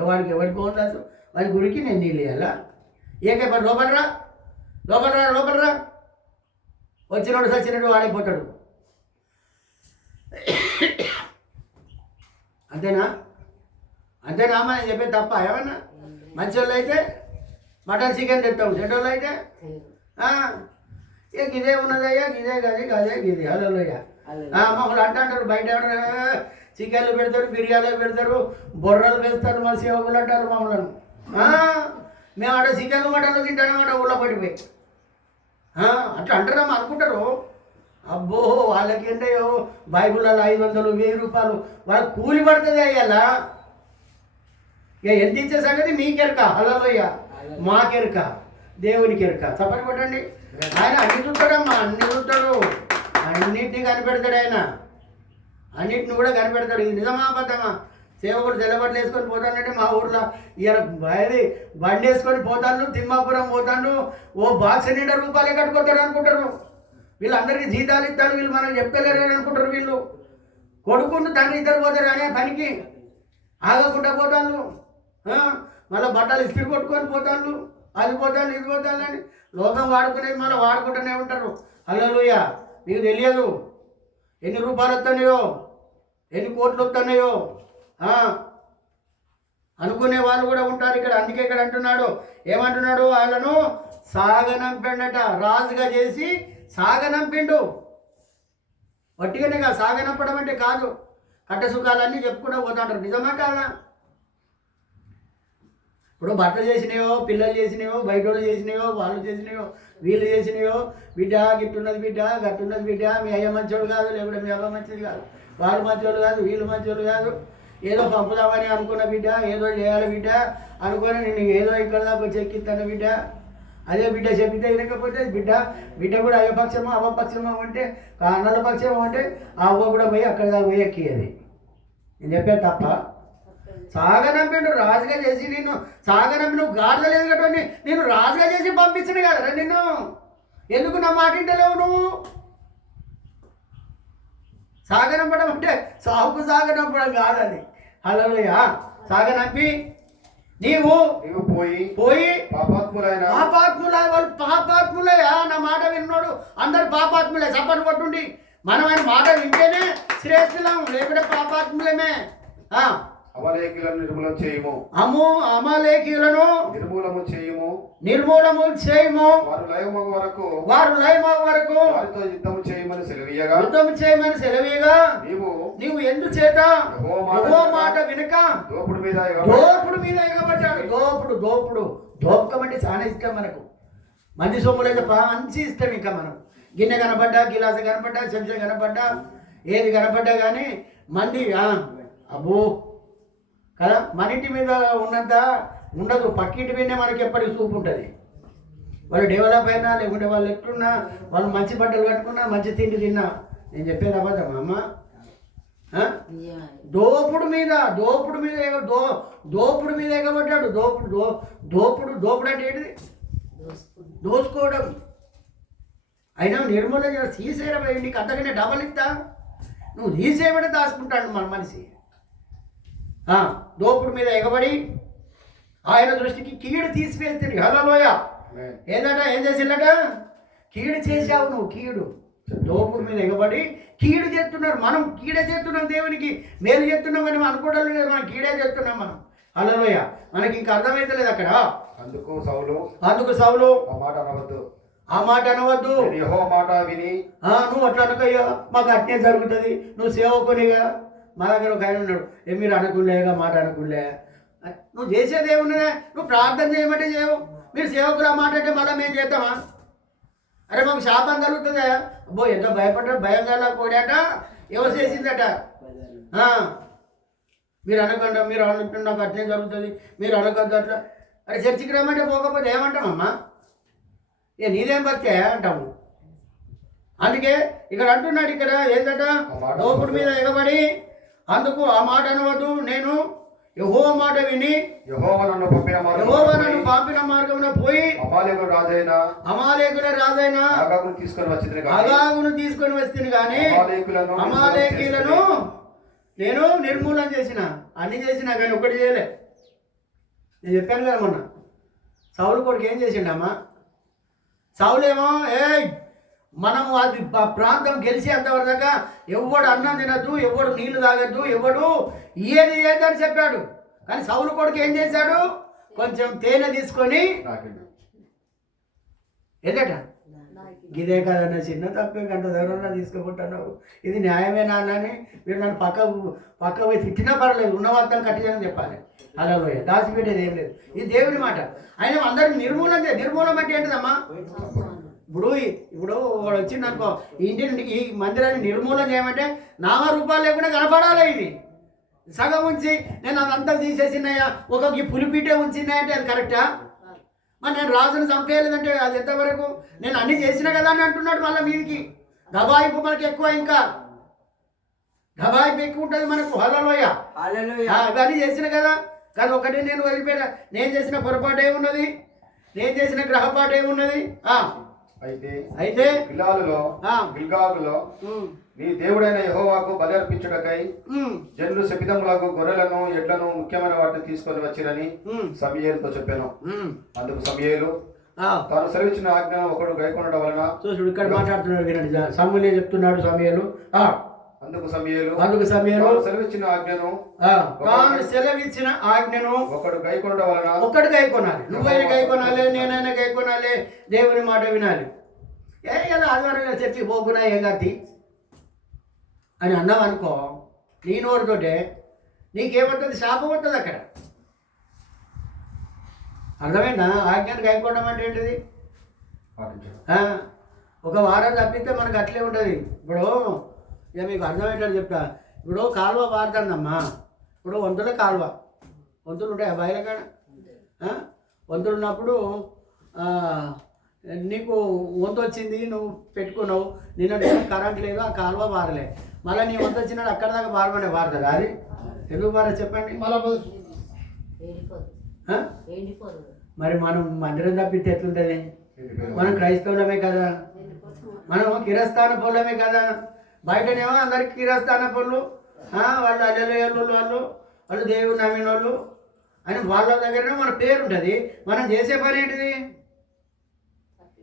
ఎవరికి గోందాసు, వాడి గుడికి నేను నీళ్ళు ఇవ్వాలా? ఏకే పని లోపలరా లోపలరా లోపలరా, వచ్చినోడు సచ్చినట్టు వాడైపోతాడు. అంతేనా? అంతేనా అమ్మా నేను చెప్పేది తప్ప ఏమన్నా? మంచి వాళ్ళు అయితే మటన్ చికెన్ తెస్తాం, చెడ్డోళ్ళు అయితే ఇక గిదే ఉన్నదయ్యా, గిదే గదే గిదే అలయ్యా. మమ్మల్ని అంటారు బయట చికెన్లు పెడతారు, బిర్యానీలు పెడతారు, బొర్రలు పెడతారు, మా సేవకులు అంటారు మమ్మల్ని. మేము అక్కడ చికెన్లు మటన్లు తింటానమాట ఊళ్ళో పడిపోయి అట్లా అంటారమ్మా అనుకుంటారు. అబ్బో వాళ్ళకి ఏంటో బైబుల్లో 500 1000 రూపాయలు వాళ్ళకి కూలి పడుతుంది అయ్యాలా. ఇక ఎంత ఇచ్చే సంగతి మీకెరక, హల్లెలూయ, మాకెరక, దేవునికి ఎరక. చప్పటి కొట్టండి. ఆయన అన్ని చూస్తాడమ్మా, అన్ని చూస్తాడు, అన్నింటినీ కనిపెడతాడు ఆయన, అన్నింటిని కూడా కనిపెడతాడు. ఇది నిజమా అబద్ధమా? సేవకుడు తెల్లబట్టలు వేసుకొని పోతానంటే మా ఊర్లో ఇలా బండి వేసుకొని పోతాను, తిమ్మాపురం పోతాను, ఓ బాక్స్ నిండా రూపాయలే కట్టుకుంటారు అనుకుంటారు. వీళ్ళందరికీ జీతాలు ఇస్తాడు, వీళ్ళు మనకు చెప్పలేరు అని అనుకుంటారు. వీళ్ళు కొడుకుంటూ తండ్రి ఇద్దరు పోతారు అనే పనికి ఆగకుండా పోతాను. మళ్ళీ బట్టలు ఇస్త్రీ కొట్టుకొని పోతాను, అది పోతాను ఇది పోతాను అని లోకం వాడుకునేది మళ్ళీ వాడుకుంటూనే ఉంటారు. హల్లెలూయ. మీకు తెలియదు ఎన్ని రూపాయలు వస్తున్నాయో, ఎన్ని కోట్లు వస్తున్నాయో అనుకునే వాళ్ళు కూడా ఉంటారు ఇక్కడ. అందుకే ఇక్కడ అంటున్నాడు, ఏమంటున్నాడు? వాళ్ళను సాగనంపిండట, రాజుగా చేసి సాగనంపిండు. వట్టిగానే కాదు, సాగనంపడం అంటే కాదు, కట్ట సుఖాలన్నీ చెప్పుకుంటూ పోతాంటారు. నిజమా కాదా? ఇప్పుడు భర్త చేసినాయో, పిల్లలు చేసినాయో, బయట వాళ్ళు చేసినాయో, వాళ్ళు చేసినాయో, వీళ్ళు చేసినాయో, బిడ్డ గిట్టున్నది బిడ్డ, గట్టున్నది బిడ్డ, మీ అయ్య మంచోడు కాదు, లేకుంటే మీ అవ్వ మంచిది కాదు, వాళ్ళు మంచోళ్ళు కాదు, వీళ్ళు మంచోళ్ళు కాదు, ఏదో పంపుదామని అనుకున్న బిడ్డ, ఏదో చేయాలి బిడ్డ అనుకొని నేను ఏదో ఇక్కడ దాకా వచ్చి ఎక్కిస్తాను బిడ్డ. అదే బిడ్డ చెప్పితే వినకపోతే బిడ్డ కూడా అయ్య పక్షమో అవ్వ పక్షమో అంటే, అన్నల పక్షమో అంటే ఆ అవ్వ కూడా పోయి అక్కడ దాకా పోయి ఎక్కియది. నేను చెప్పాను తప్ప? సాగనంపిండు, రాజుగా చేసి నిన్ను సాగనంపి, నువ్వు గాడలేదు కదా, నేను రాజుగా చేసి పంపించిన కదరా నిన్ను. ఎందుకు నా మాట ఇంటలేవు నువ్వు? సాగనంపడం అంటే సాగుకు సాగనంపడం కాదని. హల్లెలూయ. సాగనంపి నీవు పోయి పాపాత్ములైన వాళ్ళు పాపాత్ములయ్యా. నా మాట విన్నాడు, అందరు పాపాత్ములే. చప్పట్లు కొట్టుండి. మనం ఆయన మాట వింటేనే శ్రేష్ఠులం, లేకుంటే పాపాత్ములమే. అమలేకీయులను నిర్మూలం చేయము, అమలేకీయులను నిర్మూలము చేయము, వారు లయమగు వరకు వారితో యుద్ధము చేయమని సెలవీయగా నీవు ఎందుచేత యెహోవా మాట వినక దోపుడు మీద ఎగబడ్డాడు. దోపకం అంటే చాలా ఇష్టం మనకు. మంది సొమ్ములు అయితే మంచి ఇష్టం. ఇంకా మనం గిన్నె కనపడ్డా, గిలాస కనపడ్డా, చెంచా కనపడ్డా, ఏది కనపడ్డా కానీ మంది అబ్బో కదా. మన ఇంటి మీద ఉన్నంత ఉండదు, పక్కింటి మీదనే మనకి ఎప్పటికి చూపు ఉంటుంది. వాళ్ళు డెవలప్ అయినా, లేకుంటే వాళ్ళు ఎట్లున్నా, వాళ్ళు మంచి బట్టలు కట్టుకున్నా, మంచి తిండి తిన్నా. నేను చెప్పేది అబద్ధం అమ్మ. దోపుడు మీద ఎగబడ్డాడు. దోపుడు అంటే ఏంటిది? దోసుకోవడం. అయినా నిర్మూలన తీసేయడం. నీకు అంతకనే డబల్ ఇస్తా, నువ్వు తీసేయబడి దాచుకుంటాడు మన మనిషి. దోపుడు మీద ఎగబడి ఆయన దృష్టికి కీడు తీసివేస్తుంది. హల్లెలూయా. ఏదట ఏం చేసిందట? కీడు చేశావు నువ్వు, కీడు. దోపుడు మీద ఎగబడి కీడు చేస్తున్నారు. మనం కీడే చేస్తున్నాం, దేవునికి మేలు చేస్తున్నాం అని అనుకోవడం లేదు, మనం కీడే చేస్తున్నాం మనం. హల్లెలూయా. మనకి ఇంకా అర్థమైతలేదు అక్కడ. అందుకు సౌలు ఆ మాట అనవద్దు, యెహోవా మాట విని. నువ్వు అట్లా అనకయ్యా, మాకు అట్నే జరుగుతుంది, నువ్వు సేవకునిగా. మా దగ్గర ఒక ఆయన ఉన్నాడు, మీరు అనుకులేగా, మాట అనుకులే. నువ్వు చేసేది ఏమున్నదా? నువ్వు ప్రార్థన చేయమంటే చేయవు. మీరు సేవకులు ఆ మాట అంటే మళ్ళీ మేము చేద్దామా? అరే మాకు శాపం కలుగుతుందా? అబ్బో ఎంత భయపడ్డా, భయం గల కోడాట ఎవరు చేసిందట. మీరు అనకుండా, మీరు అనుకుంటే నాకు అట్లే జరుగుతుంది, మీరు అనకొద్దు అట్లా. అరే చర్చికి రమ్మంటే పోకపోతే ఏమంటామమ్మా? ఇక నీదేం బతికే అంటాము. అందుకే ఇక్కడ అంటున్నాడు, ఇక్కడ ఏంటంట, దోపుడు మీద ఎగబడి అందుకు ఆ మాట అనవద్దు, నేను యెహోవా మాట విని యెహోవా నన్ను పంపిన మార్గమున పోయి అమాలేకుల రాజైన అగాగును తీసుకొని వస్తుంది కానీ అమాలేకీలను నేను నిర్మూలన చేసిన, అన్ని చేసినా కానీ ఒకటి చేయలే. నేను చెప్పాను కదా మొన్న, సౌలు కొడుకు ఏం చేసిండమ్మా? సౌలేమో మనము అది ప్రాంతం గెలిచేంతవరకు దాకా ఎవడు అన్నం తినద్దు, ఎవడు నీళ్లు తాగద్దు, ఎవడు ఏది ఏదని చెప్పాడు. కానీ సౌలు కొడుకు ఏం చేశాడు? కొంచెం తేనె తీసుకొని ఏదట ఇదే కదన్నా, చిన్న తప్పే గంట దగ్గర తీసుకుపోతున్నావు, ఇది న్యాయమే నాన్న అని మీరు నన్ను పక్క పోయి తిట్టినా పర్లేదు, ఉన్నవార్థం కట్టిదని చెప్పాలి. అలా దాచిపెట్టేది ఏం లేదు, ఇది దేవుని మాట. ఆయన అందరికి నిర్మూలం అంటే ఏంటిదమ్మా? ఇప్పుడు వాడు వచ్చింది అనుకో, ఇంటిని ఈ మందిరాన్ని నిర్మూలన చేయమంటే నామరూపాలు లేకుండా కనపడాలి. ఇది సగం ఉంచి నేను అదంతా తీసేసినాయా, ఒక పులిపీటే ఉంచినాయి అంటే అది కరెక్టా? మరి నేను రాజును చంపేయలేదంటే అది ఎంతవరకు? నేను అన్ని చేసినా కదా అని అంటున్నాడు. మళ్ళీ మీదికి దబాయింపు మనకి ఎక్కువ, ఇంకా దబాయింపు ఎక్కువ ఉంటుంది మనకు. హల్లెలూయా, ఇవన్నీ చేసిన కదా. కానీ ఒకటి నేను వదిలిపెట్టా, నేను చేసిన పొరపాటు ఏమున్నది, నేను చేసిన గ్రహపాటు ఏమున్నది? అయితే గిల్గాలులో నీ దేవుడైన యెహోవాకు బలి అర్పించుటకై జనులు శపితములకు గొర్రెలను ఎడ్లను ముఖ్యమైన వాటిని తీసుకొని వచ్చిరని సమూయేలుతో చెప్పాను. అందుకు సమూయేలు తాను సెలవిచ్చిన ఆజ్ఞను ఒకడు గైకొనడం వలన, ఇక్కడ మాట్లాడుతున్నాడు వినండి, సమూయేలు చెప్తున్నాడు. సమూయేలు అందుకు సమూయేలు సెలవిచ్చిన ఆజ్ఞను ఒకడు గైకొనడం వలన, ఒకడు గైకొనాలి. నువ్వైనా గైకొనాలి, నేనైనా గైకొనాలి, దేవుని మాట వినాలి. ఇలా ఆదివారం చర్చికి పోకున్నా ఏం కత్తి అని అన్నావు అనుకో, నీ నోరుతోటే నీకేమవుతుంది? శాపం ఉంటుంది అక్కడ. అర్థమైందా? ఆజ్ఞను గైకొనడం అంటే ఏంటిది? ఒక వారం తప్పిస్తే మనకు అట్లే ఉంటుంది. ఇప్పుడు ఇక మీకు అర్థమయ్యేటట్టు చెప్తా. ఇప్పుడు కాలువ పారుతుందమ్మా, ఇప్పుడు వంతుల కాలువ, వంతులు ఉంటాయి ఆ బయట కాడ. వంతులు ఉన్నప్పుడు నీకు వంతు వచ్చింది, నువ్వు పెట్టుకున్నావు, నిన్న కరెంట్ లేదు, ఆ కాలువ పారలే. మళ్ళీ నీ వంతు వచ్చినాడు అక్కడ దాకా పారమనే పారుతుంది. అది ఎందుకు పారా చెప్పండి? మరి మనం మందిరం తప్పితే ఎట్లుంటుంది? మనం క్రైస్తవులమే కదా, మనం కిరస్థాన పనులమే కదా. బయటనేమో అందరికి కిరస్థాన పనులు, వాళ్ళు అల్లెలు వాళ్ళు దేవుడు నమ్మిన వాళ్ళు అని వాళ్ళ దగ్గరనే మన పేరు ఉంటుంది. మనం చేసే పని ఏంటిది?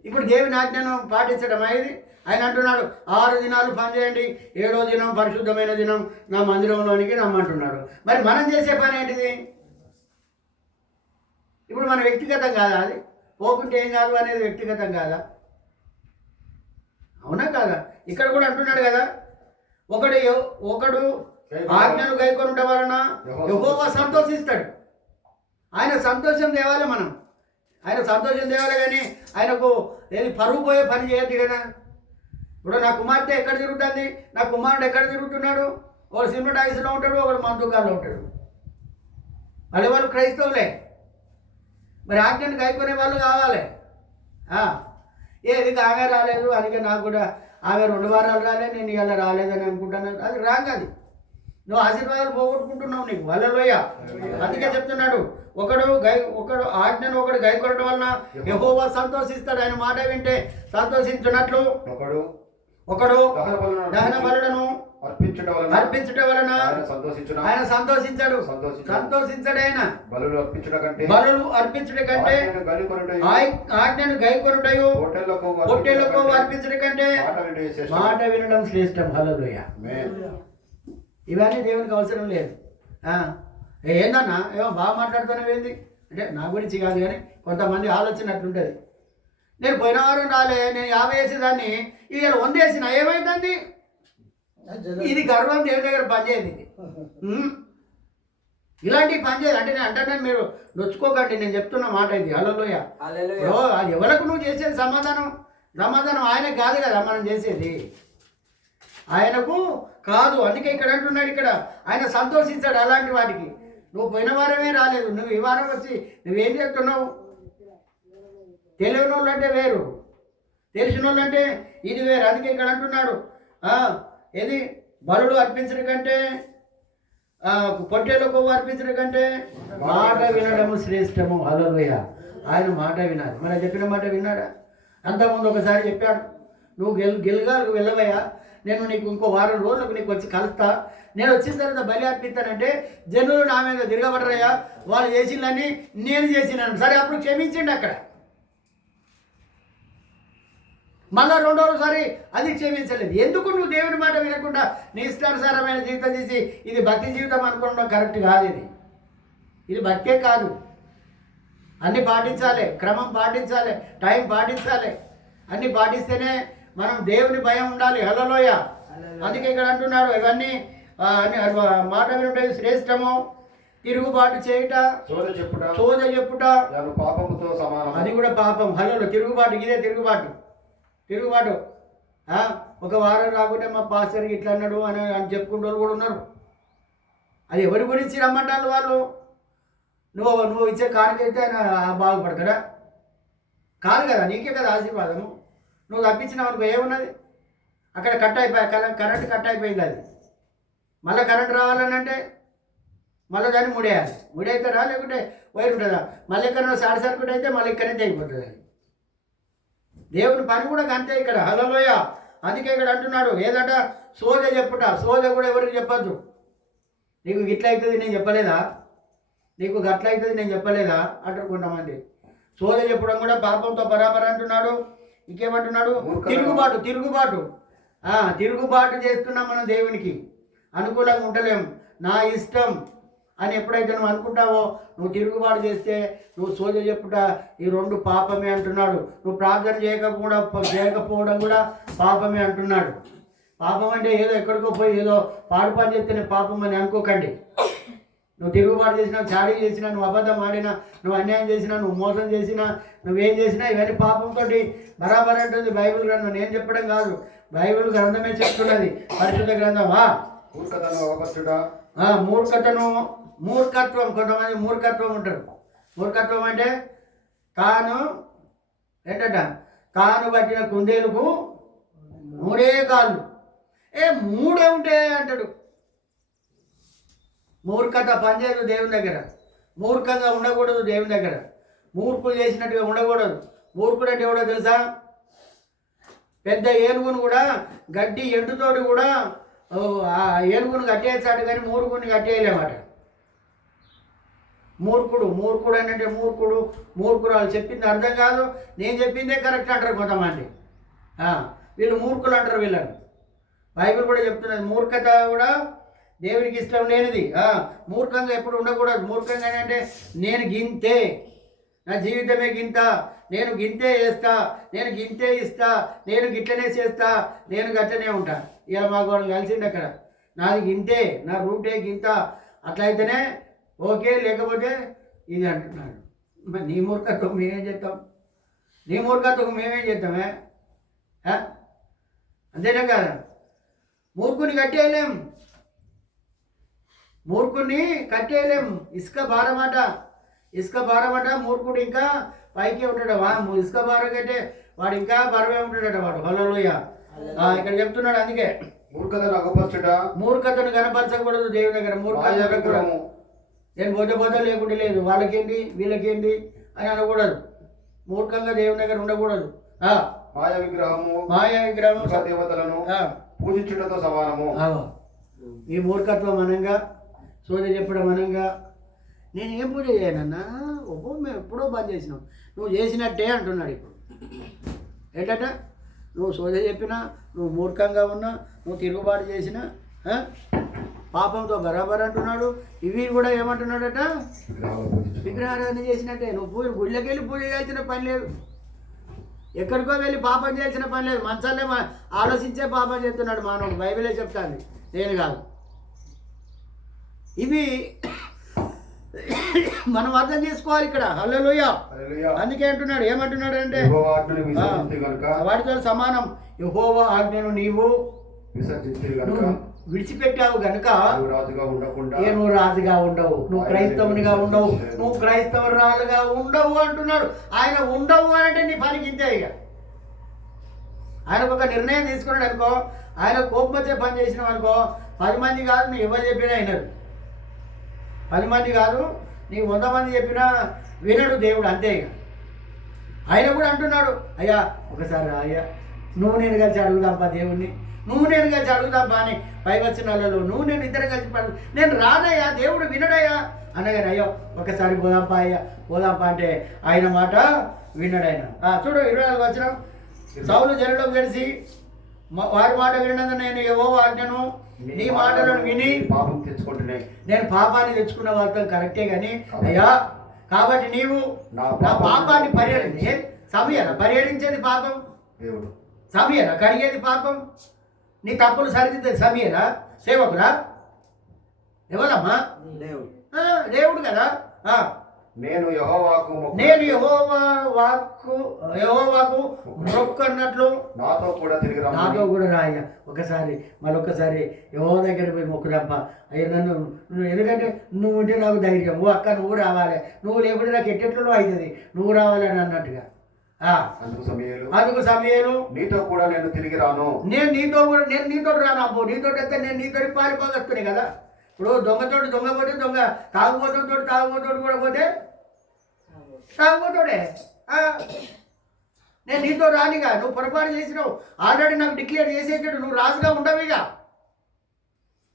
ఇప్పుడు దేవుని ఆజ్ఞను పాటించడం ఇది. ఆయన అంటున్నాడు 6 దినాలు పని చేయండి, 7వ దినం పరిశుద్ధమైన దినం నా మందిరంలోనికి రమ్మంటున్నాడు. మరి మనం చేసే పని ఏంటిది? ఇప్పుడు మన వ్యక్తిగతం కాదా అది? పోకుంటే ఏం కాదు అనేది వ్యక్తిగతం కాదా? అవునా కాదా? ఇక్కడ కూడా అంటున్నాడు కదా, ఒకడు ఆజ్ఞను గైకొనడం వలన యెహోవా సంతోషిస్తాడు. ఆయన సంతోషం తేవాలి, మనం ఆయన సంతోషం తేవాలి. కానీ ఆయనకు ఏది పరువు పోయే పని చేయద్దు కదా. ఇప్పుడు నా కుమార్తె ఎక్కడ తిరుగుతుంది, నా కుమారుడు ఎక్కడ తిరుగుతున్నాడు? ఒకడు సినిమాటాయిస్లో ఉంటాడు, ఒకడు మందుకాల్లో ఉంటాడు. వాళ్ళు క్రైస్తవులే. మరి ఆజ్ఞను గైకొనే వాళ్ళు కావాలి. ఏది ఆమె రాలేదు, అందుకే నాకు కూడా ఆమె 2 వారాలు రాలేదు, నేను ఇవాళ రాలేదని అనుకుంటున్నాను. అది రాంగ్. అది నువ్వు ఆశీర్వాదాలు పోగొట్టుకుంటున్నావు నీకు. హల్లెలూయా. అందుకే చెప్తున్నాడు, ఒకడు ఆజ్ఞను ఒకడు గైకొనడం వలన యెహోవా సంతోషిస్తాడు. ఆయన మాట వింటే సంతోషించినట్లు ఒకడు దహన బలులను అర్పించడం వలన ఆయన సంతోషించాడు. ఆయన బలులు అర్పించడం కంటే ఆజ్ఞను గైకొనుటయు పొట్టేళ్లకు అర్పించడం కంటే మాట వినడం శ్రేష్టం. హల్లెలూయా. ఇవన్నీ దేవునికి అవసరం లేదు. ఏందన్నా ఏమో బాగా మాట్లాడుతున్నావు ఏంది అంటే నా గురించి కాదు, కానీ కొంతమంది ఆలోచన అట్లుంటుంది. నేను పోయిన వారం రాలే, నేను 50 వేసేదాన్ని, ఇవాళ 100 వేసిన, ఏమైందండి? ఇది గర్వం దేవుని దగ్గర పనిచేయదు. ఇలాంటివి పనిచేయదు. అంటే నేను అంటున్నాను, మీరు నొచ్చుకోకండి, నేను చెప్తున్న మాట ఇది. హల్లెలూయా. అది ఎవరికి నువ్వు చేసేది సమాధానం ఆయనకు కాదు కదా మనం చేసేది, ఆయనకు కాదు. అందుకే ఇక్కడ అంటున్నాడు, ఇక్కడ ఆయన సంతోషించాడు అలాంటి వాటికి. నువ్వు పోయిన వారమే రాలేదు, నువ్వు ఈ వారం వచ్చి నువ్వేం చేస్తున్నావు? తెలియని వాళ్ళు అంటే వేరు, తెలిసిన వాళ్ళు అంటే ఇది వేరు. అందుకే ఇక్కడ అంటున్నాడు ఏది బలుడు అర్పించడం కంటే పొట్టేలో కొవ్వు అర్పించడం కంటే మాట వినడము శ్రేష్టము. హల్లెలూయా. ఆయన మాట వినాలి. మన చెప్పిన మాట విన్నాడా? అంతకుముందు ఒకసారి చెప్పాడు, నువ్వు గిల్గాలకు వెళ్ళవయ్యా, నేను నీకు ఇంకో వారం రోజులకు నీకు వచ్చి కలుస్తా, నేను వచ్చిన తర్వాత బలి అర్పిస్తానంటే జనులు నా మీద తిరగబడరయ్యా, వాళ్ళు చేసిందని నేను చేసినాను. సరే, అప్పుడు క్షమించండి. అక్కడ మళ్ళా రెండోసారి అది క్షమించలేదు. ఎందుకు నువ్వు దేవుని మాట వినకుండా నీ ఇష్టానుసారమైన జీవితం చేసి ఇది భక్తి జీవితం అనుకోవడం కరెక్ట్ కాదు. ఇది భక్తే కాదు. అన్నీ పాటించాలి, క్రమం పాటించాలి, టైం పాటించాలి. అన్నీ పాటిస్తేనే మనం దేవుని భయం ఉండాలి. హల్లెలూయా. అందుకే ఇక్కడ అంటున్నాడు, ఇవన్నీ మాట వినుట శ్రేష్టము, తిరుగుబాటు చేయుట సోద చెప్పుట పాపముతో సమానం. అది కూడా పాపం. హల్లెలూయా. తిరుగుబాటు, ఇదే తిరుగుబాటు. ఒక వారం రాకుంటే మా పాస్టర్కి ఇట్లా అన్నాడు అని చెప్పుకుంటూ వాళ్ళు కూడా ఉన్నారు. అది ఎవరి గురించి రమ్మంటారు వాళ్ళు? నువ్వు ఇచ్చే కానుకైతే ఆయన బాగుపడతాడా? కాదు కదా, నీకే కదా ఆశీర్వాదము. నువ్వు తప్పించినావు అనుకో, ఏమున్నది అక్కడ? కరెంట్ కట్ అయిపోయింది. అది మళ్ళీ కరెంట్ రావాలని అంటే మళ్ళీ దాన్ని ముడేయాలి. ముడైతారా లేకుంటే వైర్ ఉంటుందా? మళ్ళీ ఎక్కడ షార్ట్ సర్క్యూట్ అయితే మళ్ళీ ఇక్కడైతే అయిపోతుంది. అది దేవుని పని కూడా అంతే ఇక్కడ. హల్లెలూయా. అందుకే ఇక్కడ అంటున్నాడు, ఏదట సోద చెప్పుట. సోద కూడా ఎవరికి చెప్పద్దు. నీకు గిట్ల అవుతుంది నేను చెప్పలేదా, నీకు గట్ల అవుతుంది నేను చెప్పలేదా అంటారు కొంతమంది. సోద చెప్పడం కూడా పాపంతో బరాబర్ అంటున్నాడు. ఇంకేమంటున్నాడు? తిరుగుబాటు చేస్తున్నాం మనం. దేవునికి అనుకూలంగా ఉండలేం. నా ఇష్టం అని ఎప్పుడైతే నువ్వు అనుకుంటావో, నువ్వు తిరుగుబాటు చేస్తే, నువ్వు సోద చెప్పుట, ఈ రెండు పాపమే అంటున్నాడు. నువ్వు ప్రార్థన చేయకపోవడం కూడా పాపమే అంటున్నాడు. పాపం అంటే ఏదో ఎక్కడికో పోయి ఏదో పాడు పని చేస్తేనే పాపం అని అనుకోకండి. నువ్వు తిరుగుబాటు చేసినా, చాడీ చేసినా, నువ్వు అబద్ధం ఆడినా, నువ్వు అన్యాయం చేసినా, నువ్వు మోసం చేసినా, నువ్వేం చేసినా ఇవన్నీ పాపంతో బరాబర్ అంటుంది బైబిల్ గ్రంథం. నేను చెప్పడం కాదు, బైబిల్ గ్రంథమే చెప్తున్నది. పరిశుద్ధ గ్రంథమా. మూర్ఖత్వం. కొంతమంది మూర్ఖత్వం ఉంటారు. మూర్ఖత్వం అంటే తాను పట్టిన కుందేలుకు మూడే కాళ్ళు. మూడే ఉంటే అంటాడు. మూర్ఖత పనిచేయదు దేవుని దగ్గర. మూర్ఖంగా ఉండకూడదు దేవుని దగ్గర. మూర్ఖులు చేసినట్టుగా ఉండకూడదు. మూర్ఖుడు అంటే ఎవడో తెలుసా? పెద్ద ఏనుగును కూడా గడ్డి ఎండుతోటి కూడా ఏనుగును కట్టేస్తాడు, కానీ మూర్ఖుని కట్టేయలేమాట. మూర్ఖుడు అని అంటే మూర్ఖుడు వాళ్ళు చెప్పింది అర్థం కాదు, నేను చెప్పిందే కరెక్ట్ అంటారు కొంతమంది. వీళ్ళు మూర్ఖులు అంటారు వీళ్ళని. బైబిల్ కూడా చెప్తున్నది, మూర్ఖత కూడా దేవునికి ఇష్టం లేనిది. మూర్ఖంగా ఎప్పుడు ఉండకూడదు. మూర్ఖంగా అంటే నేను గింతే, నా జీవితమే గింత, నేను గింతే వేస్తా, నేను గింతే ఇస్తా, నేను గిట్లనే చేస్తా, నేను గట్లనే ఉంటా. ఇలా మాకు వాళ్ళు కలిసిండి అక్కడ, నాది గింతే, నా రూటే గింత, అట్లయితేనే ఓకే, లేకపోతే ఇది అంటున్నాడు. మరి నీ మూర్ఖత్వం మేమేం చేస్తాం? నీ మూర్ఖత్వం మేమేం చేస్తామే? అంతేనా కదా? మూర్ఖుని కట్టేయలేం. ఇసుక భారమట. మూర్ఖుడు ఇంకా పైకే ఉంటాడు. ఇసుక భారం కంటే వాడు ఇంకా బరమే ఉంటాడట వాడు. హల్లెలూయా. ఇక్కడ చెప్తున్నాడు. అందుకే మూర్ఖతను కనపరచకూడదు దేవుని దగ్గర. మూర్ఖత నేను పోతే లేకుండా లేదు, వాళ్ళకేంటి వీళ్ళకేంటి అని అనకూడదు. మూర్ఖంగా దేవుని దగ్గర ఉండకూడదు. మాయా విగ్రహము దేవతలను పూజించుటతో సమానము. ఈ మూర్ఖత్వం అనంగా, సోద చెప్పడం అనంగా, నేను ఏం పూజ చేయనన్నా, మేము ఎప్పుడో బంద్ చేసినాం, నువ్వు చేసినట్టే అంటున్నాడు. ఇప్పుడు ఏంటట, నువ్వు సోద చెప్పినా, నువ్వు మూర్ఖంగా ఉన్నా, నువ్వు తిరుగుబాటు చేసినా పాపంతో బరాబర్ అంటున్నాడు. ఇవి కూడా ఏమంటున్నాడట, విగ్రహారాధన చేసినట్టే. నువ్వు గుళ్ళకి వెళ్ళి పూజ చేయాల్సిన పని లేదు, ఎక్కడికో వెళ్ళి పాపం చేయాల్సిన పని లేదు. మంచాలే ఆలోచించే పాపం చేస్తున్నాడు మానవుడు. బైబిలే చెప్తాను, నేను కాదు. ఇవి మనం అర్థం చేసుకోవాలి ఇక్కడ. హల్లెలూయా. అందుకే అంటున్నాడు, ఏమంటున్నాడు అంటే వాటితో సమానం. యెహోవా ఆజ్ఞను నీవు విడిచిపెట్టావు గనుక నువ్వు రాజుగా ఉండవు, నువ్వు క్రైస్తవునిగా ఉండవు, నువ్వు క్రైస్తవురాలుగా ఉండవు అంటున్నాడు ఆయన. ఉండవు అని అంటే నీ పనికి ఇంతే. ఇక ఆయనకు ఒక నిర్ణయం తీసుకున్నాడు అనుకో, ఆయన కోపం వచ్చే పని చేసినాం అనుకో, 10 మంది కాదు నీ ఎవరు చెప్పినా వినడు. 10 మంది కాదు నీ 100 మంది చెప్పినా వినడు దేవుడు, అంతే. ఇక ఆయన కూడా అంటున్నాడు, అయ్యా ఒకసారి అయ్యా నువ్వు నేను కలిసి అడుగుదాంపా దేవుణ్ణి, నువ్వు నేను కలిసి అడుగుదాంపా అని పై వచ్చిన వాళ్ళలో నువ్వు నేను ఇద్దరం కలిసి నేను రానయ్యా, దేవుడు వినడయ్యా అనగానే అయ్యో ఒకసారి పోదాంపా అయ్యా పోదాంపా అంటే ఆయన మాట వినడు ఆయన. చూడు 24 వచనం, సౌలు జనులకు తెలిసి వారి మాట వినందు నేను యెహోవా ఆజ్ఞను నీ మాటలను విని పాపం తెచ్చుకుంటున్నా, నేను పాపాన్ని తెచ్చుకున్న వార్త కరెక్టే కానీ అయ్యా కాబట్టి నీవు నా పాపాన్ని పరిహరించేది పాపం, దేవుడు సమయనా కడిగేది పాపం, నీ తప్పులు సరిదిద్దేది సమయనా, సేవకురా ఎవరమ్మా? దేవుడు కదా. నేను యెహోవాకు మొక్కన్నట్లు నాతో కూడా రాయ్య. ఒకసారి మరొకసారి యెహోవా దగ్గర పోయి మొక్కుదాంపా అయ్యా నన్ను, ఎందుకంటే నువ్వు ఉంటే నాకు ధైర్యం, ఓ అక్క నువ్వు రావాలి, నువ్వు లేకుంటే నాకు ఎట్టెట్లో అవుతుంది, నువ్వు రావాలి అని అన్నట్టుగా. అందుకు సమయాలు నీతో కూడా నేను తిరిగి రాను, నేను నీతో రాను అబ్బో, నీతో అయితే నేను నీతో పారిపోగొస్తున్నాయి కదా. ఇప్పుడు దొంగతోటి దొంగ పోతే దొంగ, తాగుబోతోడు కూడా పోతే తాగుబోతోడే. నేను నీతో రానిగా, నువ్వు పొరపాటు చేసినావు, ఆల్రెడీ నాకు డిక్లేర్ చేసేసాడు, నువ్వు రాజుగా ఉండవు. ఇక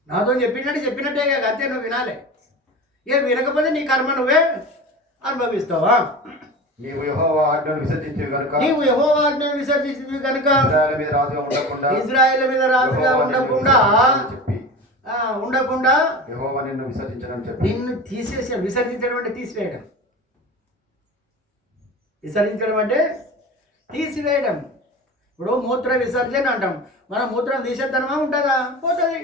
నాతో చెప్పినట్టే ఇక అంతే, నువ్వు వినాలి. ఏ వినకపోతే నీ కర్మ నువ్వే అనుభవిస్తావా. నీవు యెహోవా ఆజ్ఞను విసర్జించివి కనుక ఇశ్రాయేలు మీద రాజుగా ఉండకుండా యెహోవా నిన్ను విసర్జించడం చెప్పి నిన్ను తీసేసాడు. విసర్జించడం అంటే తీసివేయడం, విసర్జించడం అంటే తీసివేయడం. ఇప్పుడు మూత్ర విసర్జన అంటాం, మనం మూత్రం తీసేద్దామా ఉంటుందా? పోతుంది.